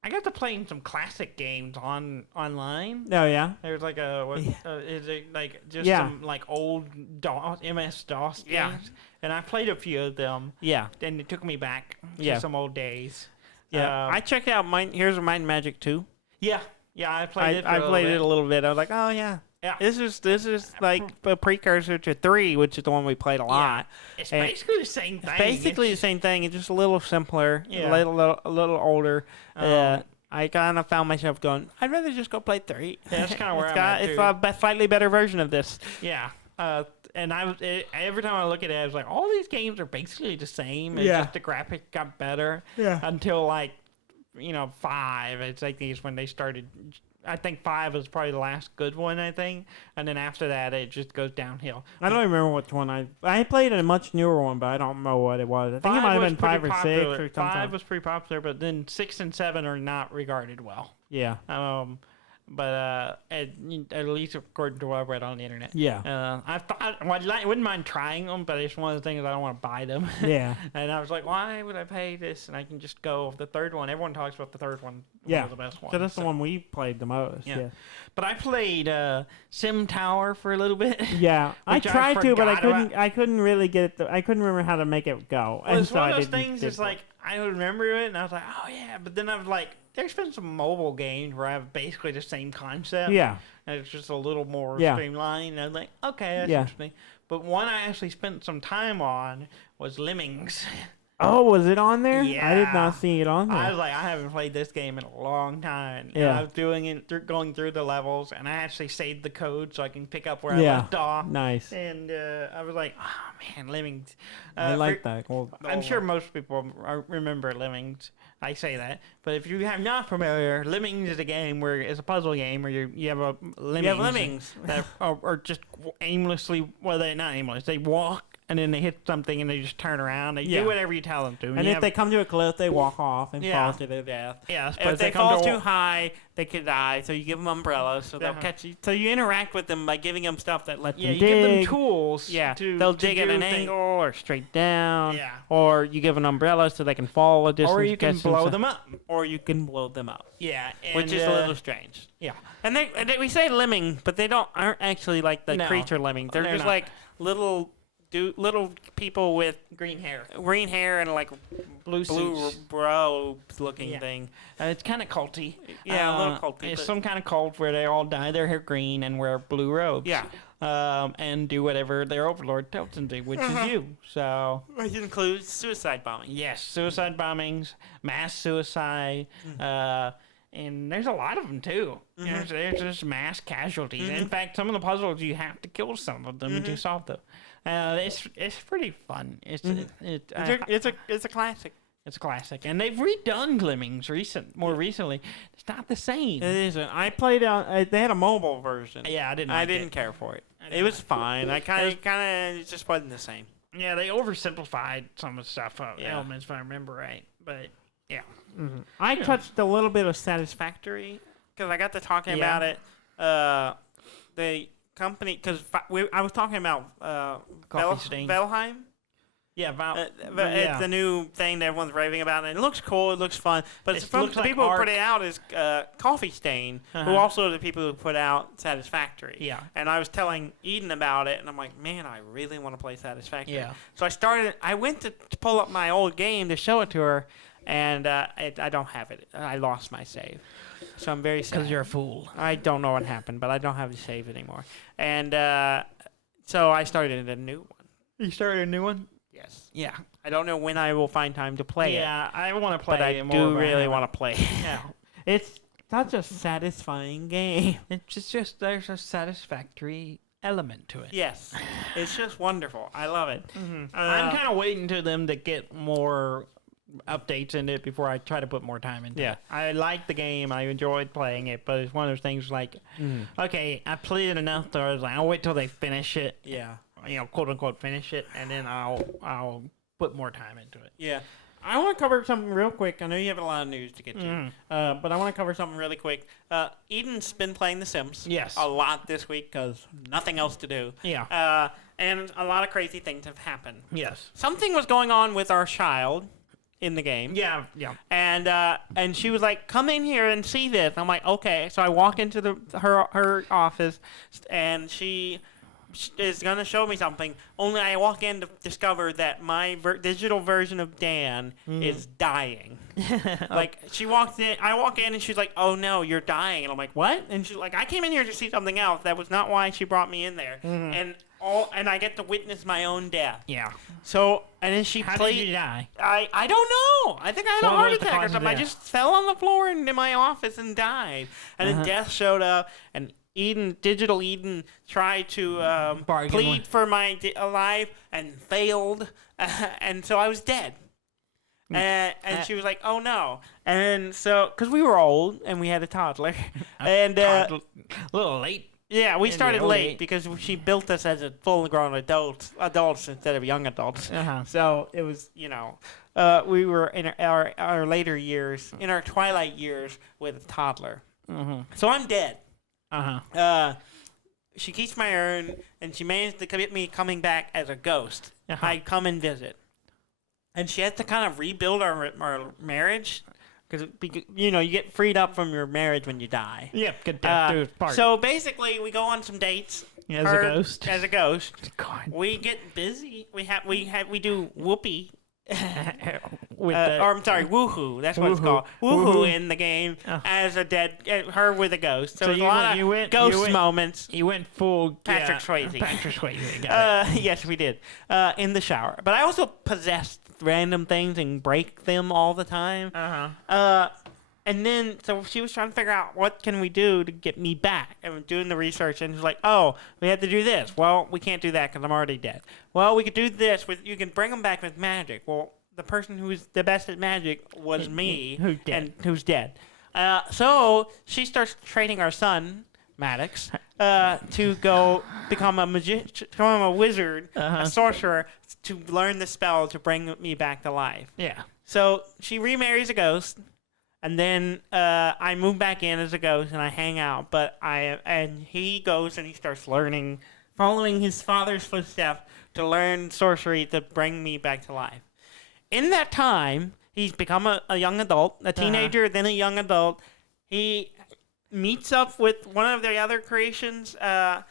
I got to play some classic games online. Oh yeah. There's like is it like just some like old MS-DOS games, and I played a few of them. Yeah. And it took me back to some old days. Yeah. I checked out Here's Mind Magic 2. Yeah. Yeah, I played it. I played it a little bit. I was like, oh yeah. Yeah. This is like a precursor to 3, which is the one we played a lot. It's basically the same thing. The same thing. It's just a little simpler, a little older. I kind of found myself going, I'd rather just go play 3. Yeah, that's kind of where I'm at, It's a slightly better version of this. Yeah. And every time I look at it, I was like, all these games are basically the same. It's just the graphic got better. Yeah. Until 5. It's like these when they started I think 5 was probably the last good one, I think. And then after that, it just goes downhill. I don't remember which one I played a much newer one, but I don't know what it was. I think it might have been 5 or 6 or something. 5 was pretty popular, but then 6 and 7 are not regarded well. Yeah. But at least according to what I've read on the internet. Yeah. I wouldn't mind trying them, but it's one of the things I don't want to buy them. Yeah. And I was like, why would I pay this? And I can just go the third one. Everyone talks about the third one. Yeah. One of the best ones. So that's the one we played the most. Yeah. But I played Sim Tower for a little bit. Yeah. I tried to, but I couldn't really get it. I couldn't remember how to make it go. Well, it's one of those things. It's like I remember it, and I was like, oh yeah. But then I was like, there's been some mobile games where I have basically the same concept. Yeah. And it's just a little more streamlined. And I was like, okay, that's interesting. But one I actually spent some time on was Lemmings. Oh, was it on there? Yeah. I did not see it on there. I was like, I haven't played this game in a long time. Yeah. And I was doing it, going through the levels, and I actually saved the code so I can pick up where I left off. Nice. And I was like, oh man, Lemmings. I like that. I'm sure most people remember Lemmings. I say that, but if you are not familiar, Lemmings is a game where it's a puzzle game where you have lemmings that are just aimlessly. Well, they're not aimless. They walk and then they hit something and they just turn around. They do whatever you tell them to. And if they come to a cliff, they walk off and fall to their death. Yeah, if they fall too high, they could die. So you give them umbrellas, so they'll catch you. So you interact with them by giving them stuff that lets them dig. Yeah, you give them tools. Yeah, they'll dig at an angle or straight down. Yeah. Or you give an umbrella so they can fall a distance. Or you can blow them up. Or you can blow them up. Yeah, which is a little strange. Yeah. And we say lemming, but they aren't actually like the creature lemming. They're just like little people with green hair and like blue robes looking thing. It's kind of culty. Yeah, a little culty. It's some kind of cult where they all dye their hair green and wear blue robes. Yeah. And do whatever their overlord tells them to, which is you. So it includes suicide bombing. Yes, suicide bombings, mass suicide. And there's a lot of them, too. There's just mass casualties. In fact, some of the puzzles, you have to kill some of them to solve them. It's pretty fun. It's a classic. It's a classic. And they've redone Lemmings more recently. It's not the same. It isn't. I played they had a mobile version. Yeah, I didn't care for it. It was fine. I kind of it just wasn't the same. Yeah, they oversimplified some of the stuff, elements, if I remember right. But yeah. I touched a little bit of Satisfactory because I got to talking about it. The company, because I was talking about Valheim. Yeah, it's the new thing that everyone's raving about, and it looks cool. It looks fun, but it's from the people who put it out is Coffee Stain, who also are the people who put out Satisfactory. Yeah. And I was telling Eden about it, and I'm like, man, I really want to play Satisfactory. Yeah. So I went to pull up my old game to show it to her, and I don't have it. I lost my save. So I'm very sad. Because you're a fool. I don't know what happened, but I don't have the save anymore. And so I started a new one. You started a new one? Yes. Yeah. I don't know when I will find time to play it. Yeah, I want to play it more. But I do really want to play it. Yeah. It's such a satisfying game. It's just there's a satisfactory element to it. Yes. It's just wonderful. I love it. I'm kind of waiting to them to get more updates in it before I try to put more time into it. I like the game. I enjoyed playing it, but it's one of those things like, okay, I played it enough that I was like, I'll wait till they finish it. Yeah. Quote unquote finish it, and then I'll put more time into it. Yeah. I want to cover something real quick. I know you have a lot of news to get to, but I want to cover something really quick. Eden's been playing The Sims a lot this week because nothing else to do. Yeah. And a lot of crazy things have happened. Yes. Something was going on with our child in the game. Yeah. And she was like, come in here and see this. I'm like, okay. So I walk into her office, and she is going to show me something, only I walk in to discover that my digital version of Dan is dying. Like, she walks in, I walk in, and she's like, oh no, you're dying. And I'm like, what? And she's like, I came in here to see something else. That was not why she brought me in there. And I get to witness my own death. Yeah. So, and then she How did you die? I don't know. I think I had a heart attack or something. I just fell on the floor in my office and died. And then death showed up, and Digital Eden tried to plead for my life and failed, and so I was dead. And she was like, "Oh no!" And so, because we were old and we had a toddler, and a little late. Yeah, we started late because she built us as a full-grown adults instead of young adults. So it was, we were in our later years, in our twilight years, with a toddler. So I'm dead. She keeps my urn, and she managed to get me coming back as a ghost. I'd come and visit. And she had to kind of rebuild our marriage. Because, you get freed up from your marriage when you die. Yep, get death through part. So basically, we go on some dates. As a ghost? As a ghost. God. We get busy. We do whoopee. I'm sorry, woohoo. That's what it's called. Woohoo in the game as a her with a ghost. So there's a lot of ghost moments. You went full Patrick Swayze. Patrick Swayze. Yes, we did. In the shower. But I also possessed random things and break them all the time. And then, so she was trying to figure out what can we do to get me back. And we're doing the research, and she's like, "Oh, we have to do this." Well, we can't do that because I'm already dead. Well, we could do this you can bring them back with magic. Well, the person who's the best at magic was me, who's dead. So she starts training our son, Maddox, to go become a wizard, a sorcerer, to learn the spell to bring me back to life. Yeah. So she remarries a ghost. And then I move back in as a ghost and I hang out. And he goes and he starts learning, following his father's footsteps to learn sorcery to bring me back to life. In that time, he's become a young adult, a teenager, then a young adult. He meets up with one of the other creations of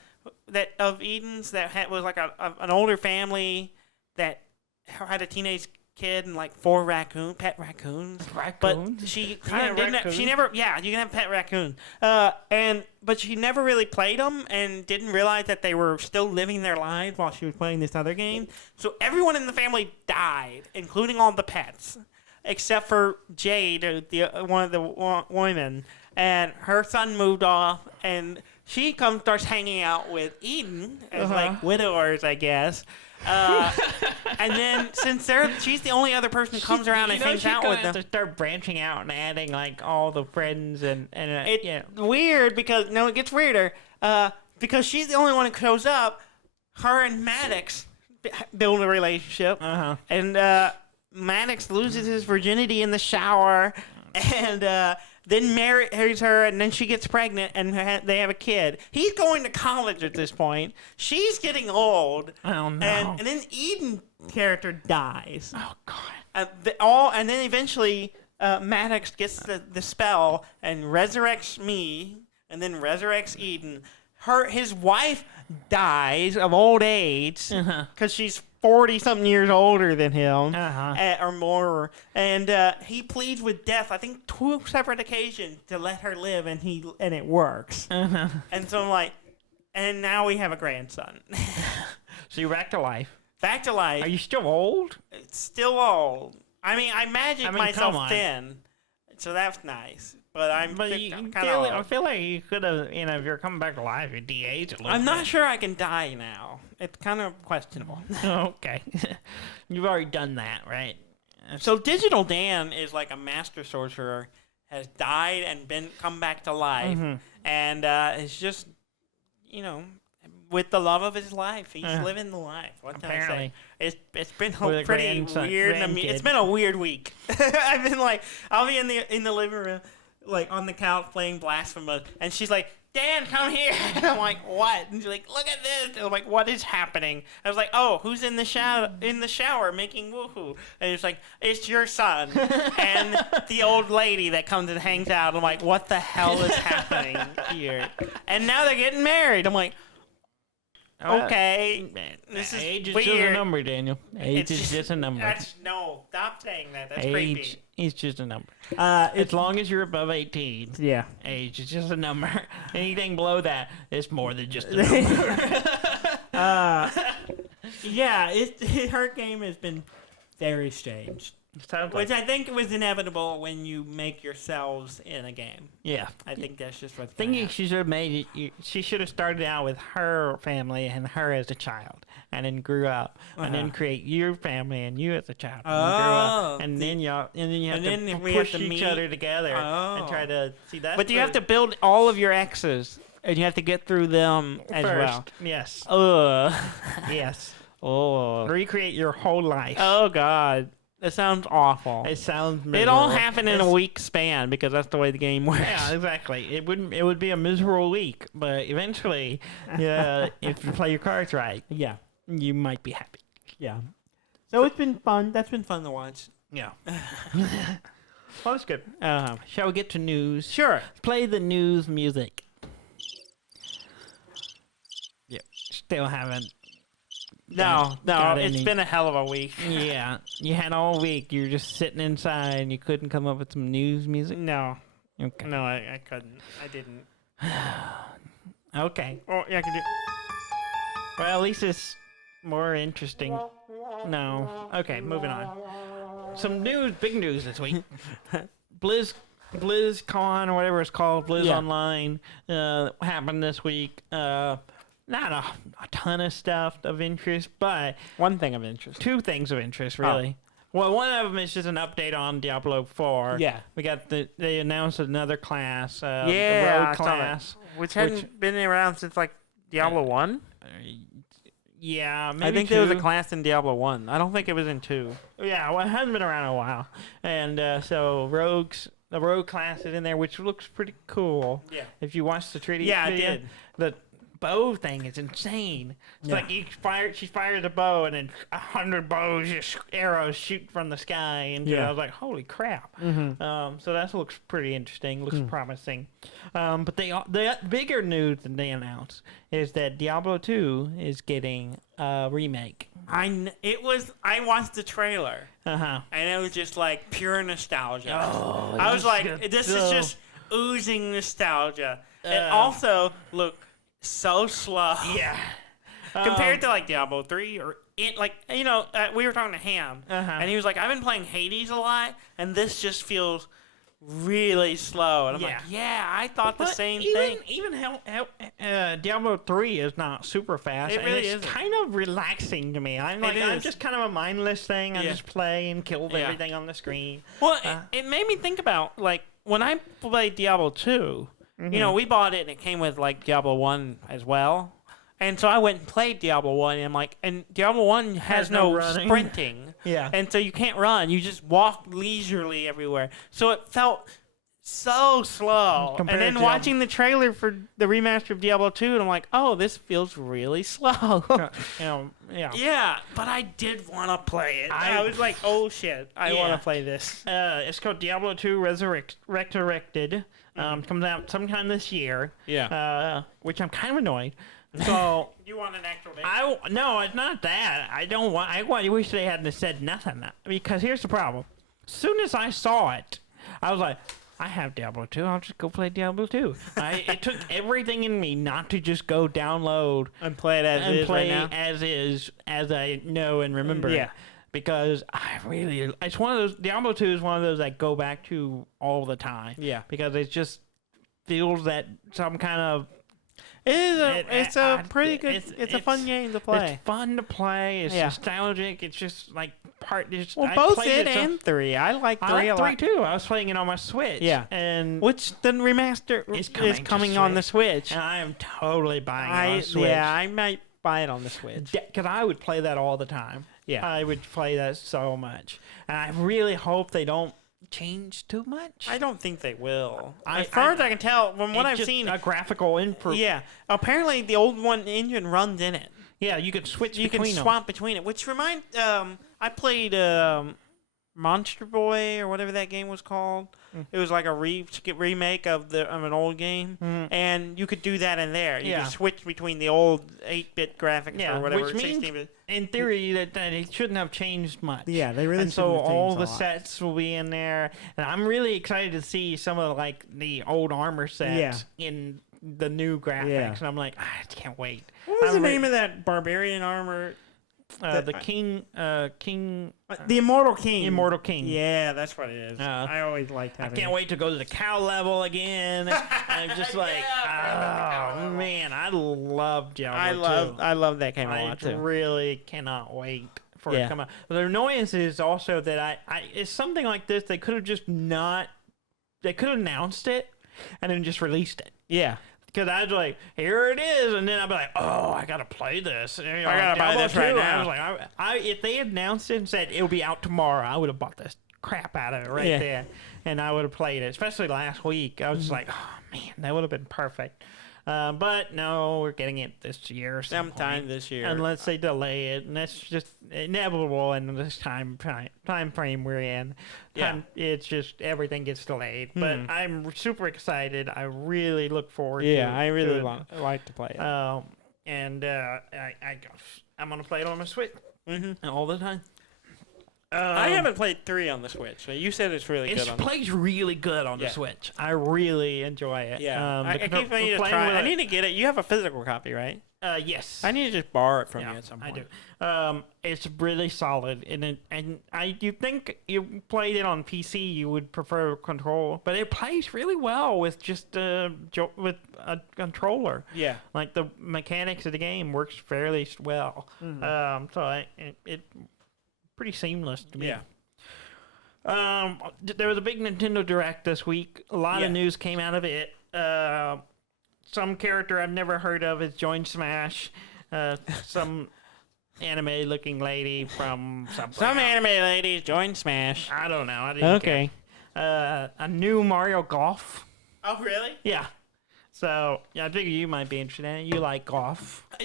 Eden's that was like an older family that had a teenage kid and like 4 pet raccoons. But she kind of didn't. She never. Yeah, you can have pet raccoons. But she never really played them and didn't realize that they were still living their lives while she was playing this other game. So everyone in the family died, including all the pets, except for Jade, one of the women, and her son moved off, and she starts hanging out with Eden as like widowers, I guess. And then since she's the only other person who comes around and hangs out with them, to start branching out and adding like all the friends and weird because it gets weirder because she's the only one who shows up. Her and Maddox build a relationship, and Maddox loses his virginity in the shower, and then marries her, and then she gets pregnant, and they have a kid. He's going to college at this point. She's getting old. Oh, no. And then Eden character dies. Oh, God. And then eventually Maddox gets the spell and resurrects me, and then resurrects Eden. His wife dies of old age because she's 40-something years older than him, or more, and he pleads with death. I think 2 separate occasions to let her live, and it works. And so I'm like, and now we have a grandson. So you're back to life. Back to life. Are you still old? It's still old. I mean, I magic myself thin, so that's nice. But I feel like you could have, if you're coming back to life, you de-age a little bit. I'm not sure I can die now. It's kind of questionable. Okay. You've already done that, right? So Digital Dan is like a master sorcerer, has died and come back to life, and is just, with the love of his life, he's living the life. What can I say? It's been pretty weird. It's been a weird week. I'll be in the living room, like on the couch playing Blasphemous, and she's like, "Dan, come here." And I'm like, "What?" And she's like, "Look at this." And I'm like, "What is happening?" I was like, "Oh, who's in the shower making woohoo?" And it's like, "It's your son." And the old lady that comes and hangs out. I'm like, "What the hell is happening here?" And now they're getting married. I'm like, okay, this is age is weird. just a number, Daniel. Age is just a number. Stop saying that. That's age creepy. Is just a number. As long as you're above 18, yeah, age is just a number. Anything below that is more than just a number. Yeah, her game has been very strange. Which I think was inevitable when you make yourselves in a game. Yeah. I think that's just what's thinking she should have made it. She should have started out with her family and her as a child, and then grew up, and then create your family and you as a child, and then grew up, and then you have to push each other together and try to see that. But you have to build all of your exes, and you have to get through them as well. Yes. Yes. Recreate your whole life. Oh God. That sounds awful. It sounds miserable. It all happened in a week span because that's the way the game works. Yeah, exactly. It would be a miserable week, but eventually, if you play your cards right, you might be happy. Yeah. So it's been fun. That's been fun to watch. Yeah. Well, that's good. Shall we get to news? Sure. Play the news music. Yep. Still haven't. No, it's been a hell of a week. Yeah, you had all week. You were just sitting inside and you couldn't come up with some news music? No. Okay. No, I couldn't. I didn't. Okay. Oh, yeah, I can do. Well, at least it's more interesting. No. Okay, moving on. Some news, big news this week. BlizzCon or whatever it's called, Blizz Online, happened this week. Not a ton of stuff of interest, but one thing of interest. Two things of interest, really. Well, one of them is just an update on Diablo 4. Yeah. We got they announced another class, the Rogue class. Which hadn't been around since, like, Diablo 1? Yeah, maybe I think 2. there was a class in Diablo 1. I don't think it was in 2. Yeah, well, it hasn't been around a while. And so the Rogue class is in there, which looks pretty cool. Yeah. If you watch the treaty video. I did. The bow thing is insane. It's like she fires a bow and then 100 arrows shoot from the sky, and I was like, holy crap. So that looks pretty interesting, looks promising. But the bigger news that they announced is that Diablo 2 is getting a remake. I watched the trailer, and it was just like pure nostalgia. I was like, this is just oozing nostalgia. And also, look, so slow. Yeah. Compared to like Diablo 3 or we were talking to Ham and he was like, I've been playing Hades a lot and this just feels really slow. And I'm like, I thought the same thing. Even Diablo 3 is not super fast. It really is kind of relaxing to me. I'm just kind of a mindless thing. I just play and kill everything on the screen. Well, it made me think about, like, when I played Diablo 2, we bought it and it came with like Diablo 1 as well. And so I went and played Diablo 1 and Diablo 1 has no sprinting. Yeah. And so you can't run. You just walk leisurely everywhere. So it felt so slow. And then watching the trailer for the remaster of Diablo 2, and I'm like, oh, this feels really slow. Yeah, but I did want to play it. I was like, oh shit, I want to play this. It's called Diablo 2 Resurrected. Comes out sometime this year. Yeah. Which I'm kind of annoyed. So you want an actual date? No, it's not that. I wish they hadn't said nothing, because here's the problem. As soon as I saw it, I was like, I have Diablo 2. I'll just go play Diablo 2. It took everything in me not to just go download and play it as is, as I know and remember. Yeah. Because it's one of those. Diablo 2 is one of those I go back to all the time. Yeah. Because it just feels that some kind of. It's a pretty good. It's a fun game to play. It's fun to play. It's nostalgic. It's just like both it and 3. I like 3 a lot. 3 too. I was playing it on my Switch. Yeah. And which the remaster is coming on the Switch. And I am totally buying it on Switch. Yeah, I might buy it on the Switch. Because I would play that all the time. Yeah. I would play that so much. And I really hope they don't change too much. I don't think they will. As far as I can tell, from what I've seen, a graphical input. Yeah, apparently the old one engine runs in it. Yeah, you could switch. You can swap between it, which reminds. I played Monster Boy or whatever that game was called. It was like a remake of an old game, and you could do that in there. You could switch between the old 8-bit graphics or whatever. Which means, in theory, that it shouldn't have changed much. Yeah, they really. And so all the sets will be in there, and I'm really excited to see some of the old armor sets in the new graphics. And I'm like, I can't wait. What was the name of that barbarian armor? The King. The Immortal King. Immortal King. Yeah, that's what it is. I always liked having I can't wait to go to the cow level again. I'm just like, oh man, I love Diablo 2. I love that game a lot too. I really cannot wait for it to come out. But the annoyance is also that it's something like this. They could have just not. They could have announced it and then just released it. Yeah. Because I was like, here it is, and then I'd be like, oh, I gotta play this. I gotta buy this right now. I was like, if they announced it and said it'll be out tomorrow, I would have bought this crap out of it there, and I would have played it. Especially last week, I was just like, oh man, that would have been perfect. But no, we're getting it this year. Sometime this year. Unless they delay it. And that's just inevitable in this time frame we're in. It's just everything gets delayed. But I'm super excited. I really look forward to it. Yeah, I really like to play it. I'm going to play it on my Switch all the time. I haven't played 3 on the Switch. So you said it's really good. It plays really good on the Switch. I really enjoy it. Yeah, I keep meaning to try it. I need to get it. You have a physical copy, right? Yes. I need to just borrow it from you at some point. I do. It's really solid, you think you played it on PC, you would prefer control, but it plays really well with just with a controller. Yeah. Like the mechanics of the game works fairly well. So it pretty seamless to me. Yeah. There was a big Nintendo Direct this week. A lot of news came out of it. Some character I've never heard of has joined Smash. Some anime-looking lady from somewhere. Some anime lady joined Smash. I don't know. I didn't care. A new Mario Golf. Oh, really? Yeah. So, I figure you might be interested in it. You like golf. I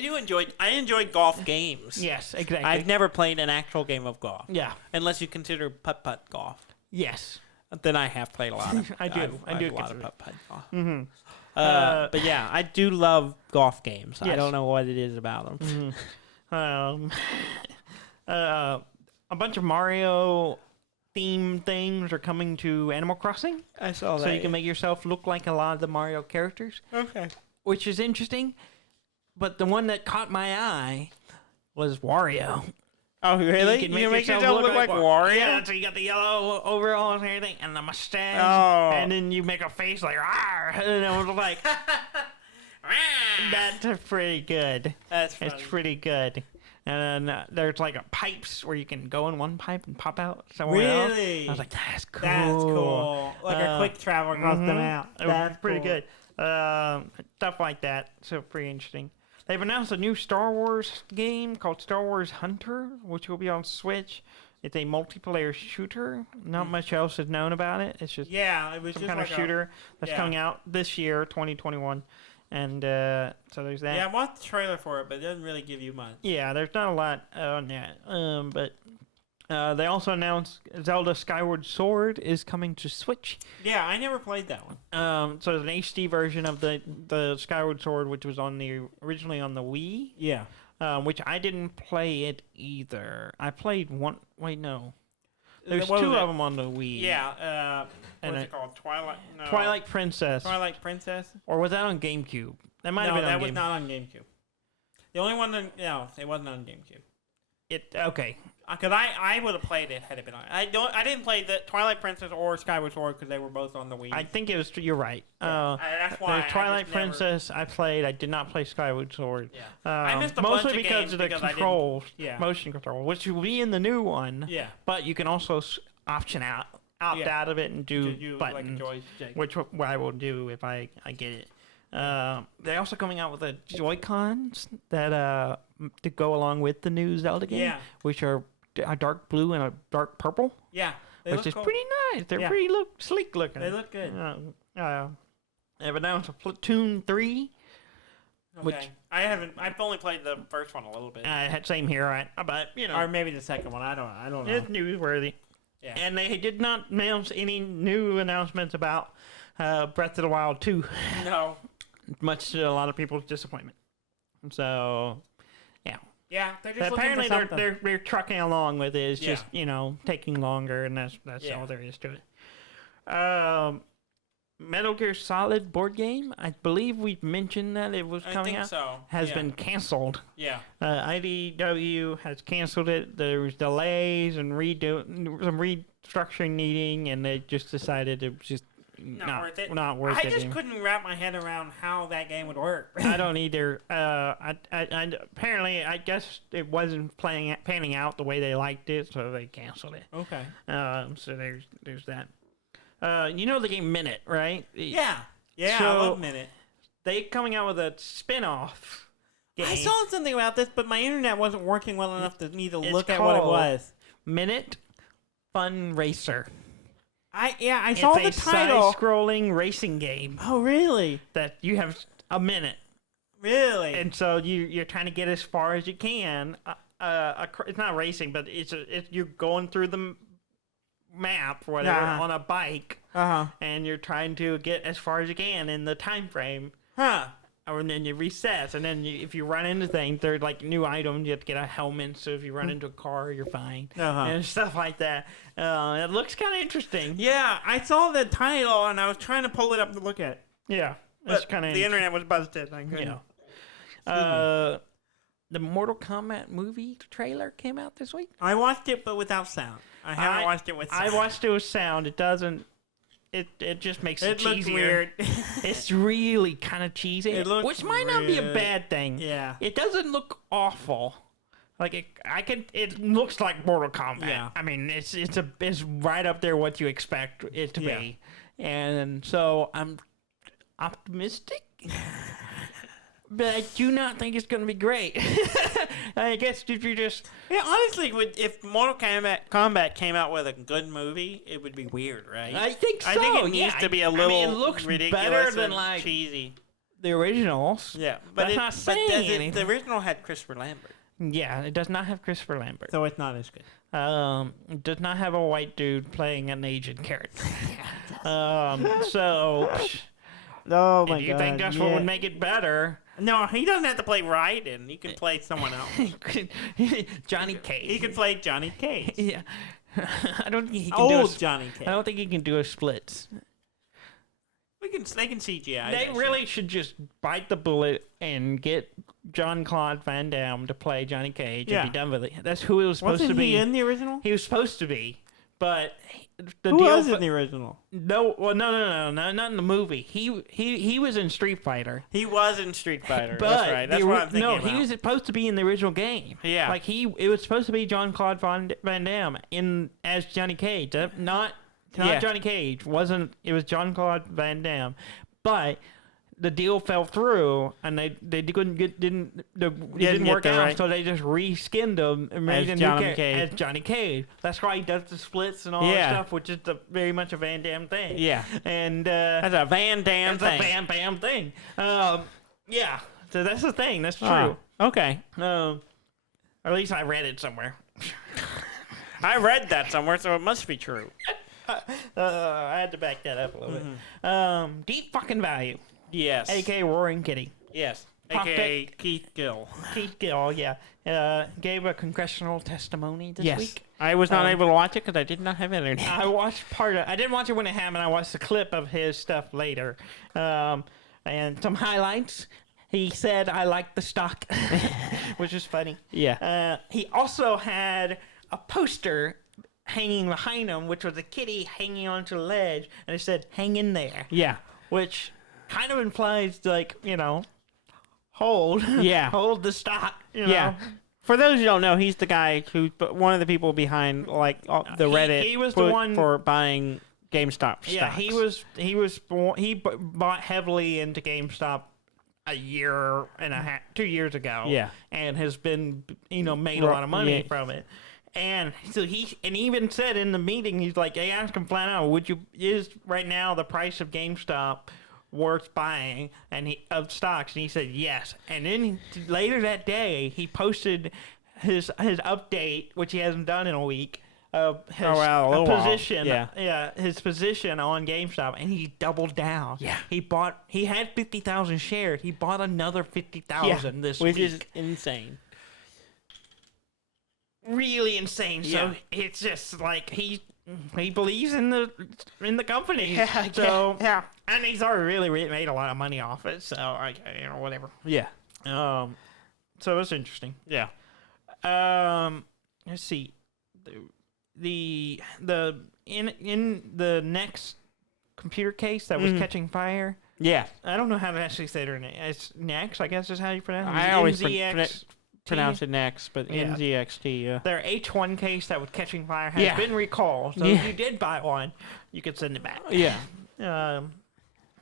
enjoy golf games. Yes, exactly. I've never played an actual game of golf. Yeah. Unless you consider putt-putt golf. Yes. Then I have played a lot of I do a lot of putt-putt golf. But yeah, I do love golf games. Yes. I don't know what it is about them. A bunch of Mario theme things are coming to Animal Crossing. I saw that. So you can make yourself look like a lot of the Mario characters. Okay. Which is interesting. But the one that caught my eye was Wario. Oh, really? You can make yourself look like Wario? Yeah, so you got the yellow overalls and everything, and the mustache. Oh. And then you make a face like, "Arr!" And I was like, that's pretty good. That's funny. It's pretty good. And then there's like pipes where you can go in one pipe and pop out somewhere else. Really? I was like, that's cool. That's cool. Like a quick travel across the map. That's pretty good. Stuff like that. So pretty interesting. They've announced a new Star Wars game called Star Wars Hunter, which will be on Switch. It's a multiplayer shooter. Not much else is known about it. It's just it was some just kind like of shooter that's coming out this year, 2021. And so there's that. Yeah, I watched the trailer for it, but it doesn't really give you much. Yeah, there's not a lot on that. But they also announced Zelda Skyward Sword is coming to Switch. Yeah, I never played that one. So there's an HD version of the Skyward Sword, which was originally on the Wii. Yeah. Which I didn't play it either. I played one. Wait, no. There's two of them on the Wii. Yeah. What's it called? Twilight Princess. Twilight Princess? Or was that on GameCube? That might have been on GameCube. No, that was not on GameCube. The only one it wasn't on GameCube. Okay. Because I would have played it had it been on. I didn't play the Twilight Princess or Skyward Sword because they were both on the Wii. I think it was. You're right. That's why. Twilight Princess I played. I did not play Skyward Sword. Yeah. I missed a mostly bunch of because games of the controls. Yeah. Motion control, which will be in the new one. Yeah. But you can also opt out of it and do buttons, like which I will do if I get it. They're also coming out with the Joy-Cons that to go along with the new Zelda game, which are a dark blue and a dark purple. Yeah, which is pretty nice. They're pretty sleek looking. They look good. They've announced a Platoon 3. Okay. Which I've only played the first one a little bit. Same here, right? But or maybe the second one. I don't know. It's newsworthy. Yeah. And they did not announce any new announcements about Breath of the Wild 2. No. Much to a lot of people's disappointment. So, yeah. Yeah, they're just apparently they're trucking along with it. It's just taking longer, and that's all there is to it. Metal Gear Solid board game. I believe we mentioned that it was coming out. So. Has been canceled. Yeah. IDW has canceled it. There was delays and some restructuring needing, and they just decided it was just not worth it. Not worth it. I just couldn't wrap my head around how that game would work. I don't either. Apparently, I guess it wasn't panning out the way they liked it, so they canceled it. Okay. So there's that. You know the game Minute, right? Yeah. Yeah, so I love Minute. They coming out with a spin-off game. I saw something about this, but my internet wasn't working well enough for me to look at what it was. Minute Fun Racer. I saw the title. It's a side-scrolling racing game. Oh, really? That you have a minute. Really? And so you're trying to get as far as you can. It's not racing, but you're going through the map, whatever, on a bike, and you're trying to get as far as you can in the time frame. And then you reset, and then if you run into things, they're like new items. You have to get a helmet, so if you run into a car, you're fine, and stuff like that. It looks kind of interesting. Yeah, I saw the title, and I was trying to pull it up to look at it. Yeah, that's kind of the internet was busted. I couldn't. The Mortal Kombat movie trailer came out this week. I watched it, but without sound. I haven't watched it with sound. I watched it with sound. It doesn't. It just makes it cheesier. Looks weird. It's really kind of cheesy, which might not be a bad thing. Yeah. It doesn't look awful. Like it looks like Mortal Kombat. Yeah. I mean, it's right up there what you expect it to be, and so I'm optimistic. But I do not think it's going to be great. I guess if you just... Yeah, honestly, if Mortal Kombat came out with a good movie, it would be weird, right? I think so. I think it needs to be a little it looks ridiculous better than and like cheesy. The originals. Yeah, but the original had Christopher Lambert. Yeah, it does not have Christopher Lambert. So it's not as good. It does not have a white dude playing an Asian character. So... Oh my god! Do you think that's what would make it better? No, he doesn't have to play Raiden. He can play someone else. Johnny Cage. He could play Johnny Cage. Yeah, I don't think he can do Johnny Cage. I don't think he can do a splits. They can CGI. They really should just bite the bullet and get Jean-Claude Van Damme to play Johnny Cage and be done with it. That's who it was supposed to be. Wasn't he in the original? He was supposed to be, but. Who was in the original? No, not in the movie. He was in Street Fighter. He was in Street Fighter. But that's right. That's what I'm thinking about. He was supposed to be in the original game. Yeah. Like it was supposed to be Jean-Claude Van Damme as Johnny Cage. Not Johnny Cage. It was Jean-Claude Van Damme. But the deal fell through, and they didn't work out, right. So they just reskinned him and made him as Johnny Cage. That's why he does the splits and all that stuff, which is very much a Van Damme thing. Yeah, and that's a Van Damme thing. That's a Van Damme thing. Yeah, so that's the thing. That's true. Okay. Or at least I read it somewhere. I read that somewhere, so it must be true. I had to back that up a little bit. Deep fucking value. Yes. A.K.A. Roaring Kitty. Yes. A.K.A. Keith Gill. Keith Gill, yeah. Gave a congressional testimony this week. I was not able to watch it because I did not have internet. I watched I didn't watch it when it happened. I watched the clip of his stuff later. And some highlights. He said, I like the stock, which is funny. Yeah. He also had a poster hanging behind him, which was a kitty hanging onto the ledge, and it said, hang in there. Yeah. Which kind of implies, like, hold the stock. Yeah. For those who don't know, he's the guy one of the people behind the Reddit. He was the one for buying GameStop stocks. Yeah, he bought heavily into GameStop a year and a half, 2 years ago. Yeah, and has been made a lot of money from it. And so he even said in the meeting, he's like, they asked him flat out, is right now the price of GameStop worth buying of stocks? And he said yes. And then later that day, he posted his update, which he hasn't done in a week, of his position. His position on GameStop, and he doubled down. Yeah, he had 50,000 shares. He bought another 50,000 this week, which is insane. Really insane. So it's just like he believes in the company. So and he's already really made a lot of money off it. So whatever. Yeah. So it's interesting. Yeah. Let's see. In the next computer case that was catching fire. Yeah. I don't know how to actually say their name. It's Nex, I guess is how you pronounce it. I always pronounce it Nex, but NZXT, yeah. Their H1 case that was catching fire has been recalled. So if you did buy one, you could send it back. Yeah.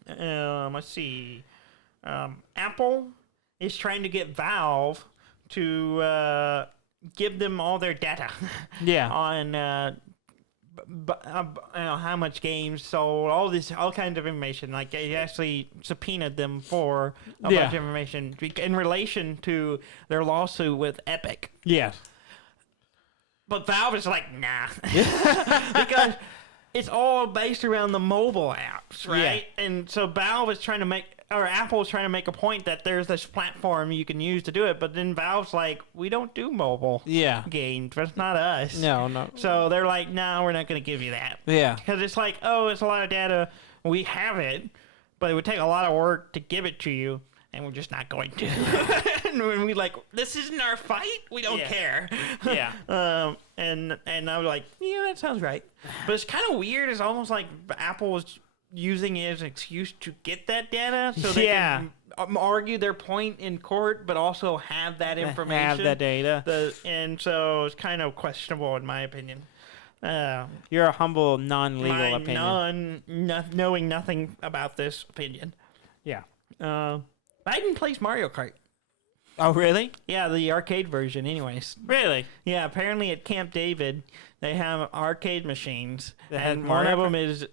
Let's see. Apple is trying to get Valve to give them all their data. On how much games sold, all kinds of information. Like they actually subpoenaed them for a bunch of information in relation to their lawsuit with Epic. Yes. But Valve is like, nah. Because it's all based around the mobile apps, right? Yeah. And so Apple is trying to make a point that there's this platform you can use to do it, but then Valve's like, we don't do mobile games. That's not us. No. So they're like, no, we're not going to give you that. Yeah. Because it's like, it's a lot of data. We have it, but it would take a lot of work to give it to you, and we're just not going to. And we're like, this isn't our fight. We don't care. Yeah. And I was like, yeah, that sounds right. But it's kind of weird. It's almost like Apple was using it as an excuse to get that data so they can argue their point in court, but also have that information. Have that data. And so it's kind of questionable in my opinion. Your humble, non-legal opinion. Knowing nothing about this opinion. Yeah. Biden plays Mario Kart. Oh, really? Yeah, the arcade version anyways. Really? Yeah, apparently at Camp David, they have arcade machines. And one of them is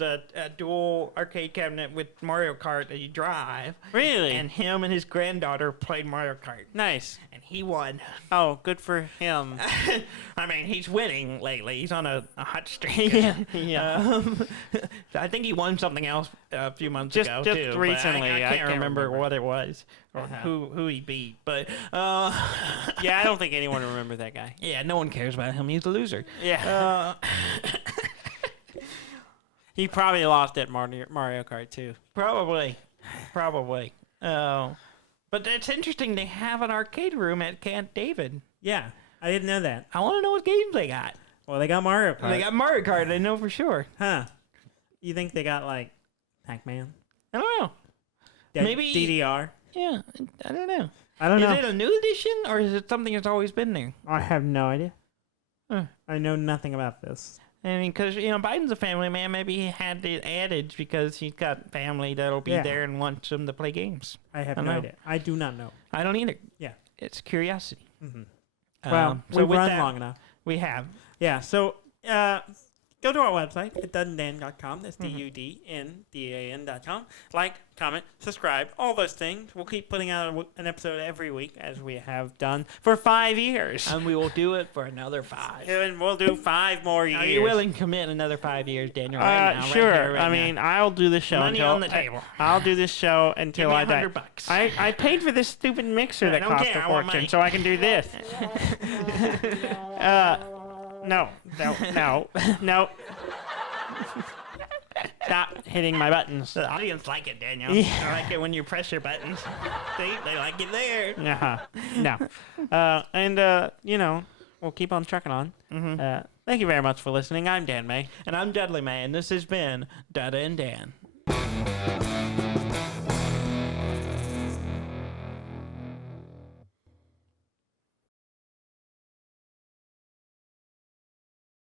a dual arcade cabinet with Mario Kart that you drive. Really? And him and his granddaughter played Mario Kart. Nice. And he won. Oh, good for him. I mean, he's winning lately. He's on a hot streak. Yeah. I think he won something else a few months ago, too. Just recently. I can't remember what it was or who he beat. But yeah, I don't think anyone will remember that guy. Yeah, no one cares about him. He's a loser. Yeah. He probably lost at Mario Kart, too. Probably. But it's interesting they have an arcade room at Camp David. Yeah, I didn't know that. I want to know what games they got. Well, they got Mario Kart. They got Mario Kart, I know for sure. Huh. You think they got, like, Pac-Man? I don't know. Maybe DDR? Yeah, I don't know. Is it a new edition, or is it something that's always been there? I have no idea. I know nothing about this. I mean, because, Biden's a family man. Maybe he had it added because he's got family that'll be there and wants him to play games. I have no idea. I do not know. I don't either. Yeah. It's curiosity. Mm-hmm. Well, we've run long enough. We have. Yeah, so go to our website at dudanddan.com. That's DUDNDAN.com. Like, comment, subscribe, all those things. We'll keep putting out an episode every week as we have done for 5 years. And we will do it for another 5. And we'll do 5 more years. Are you willing to commit another 5 years, Daniel? Right now, sure. Right mean, I'll do this show Money until on the table. I'll do this show until Give me I die. $100. I paid for this stupid mixer that cost a fortune, so I can do this. No. Stop hitting my buttons. The audience like it, Daniel. Yeah. I like it when you press your buttons. See, they like it there. No. And we'll keep on trucking on. Mm-hmm. Thank you very much for listening. I'm Dan May. And I'm Dudley May, and this has been Dada and Dan.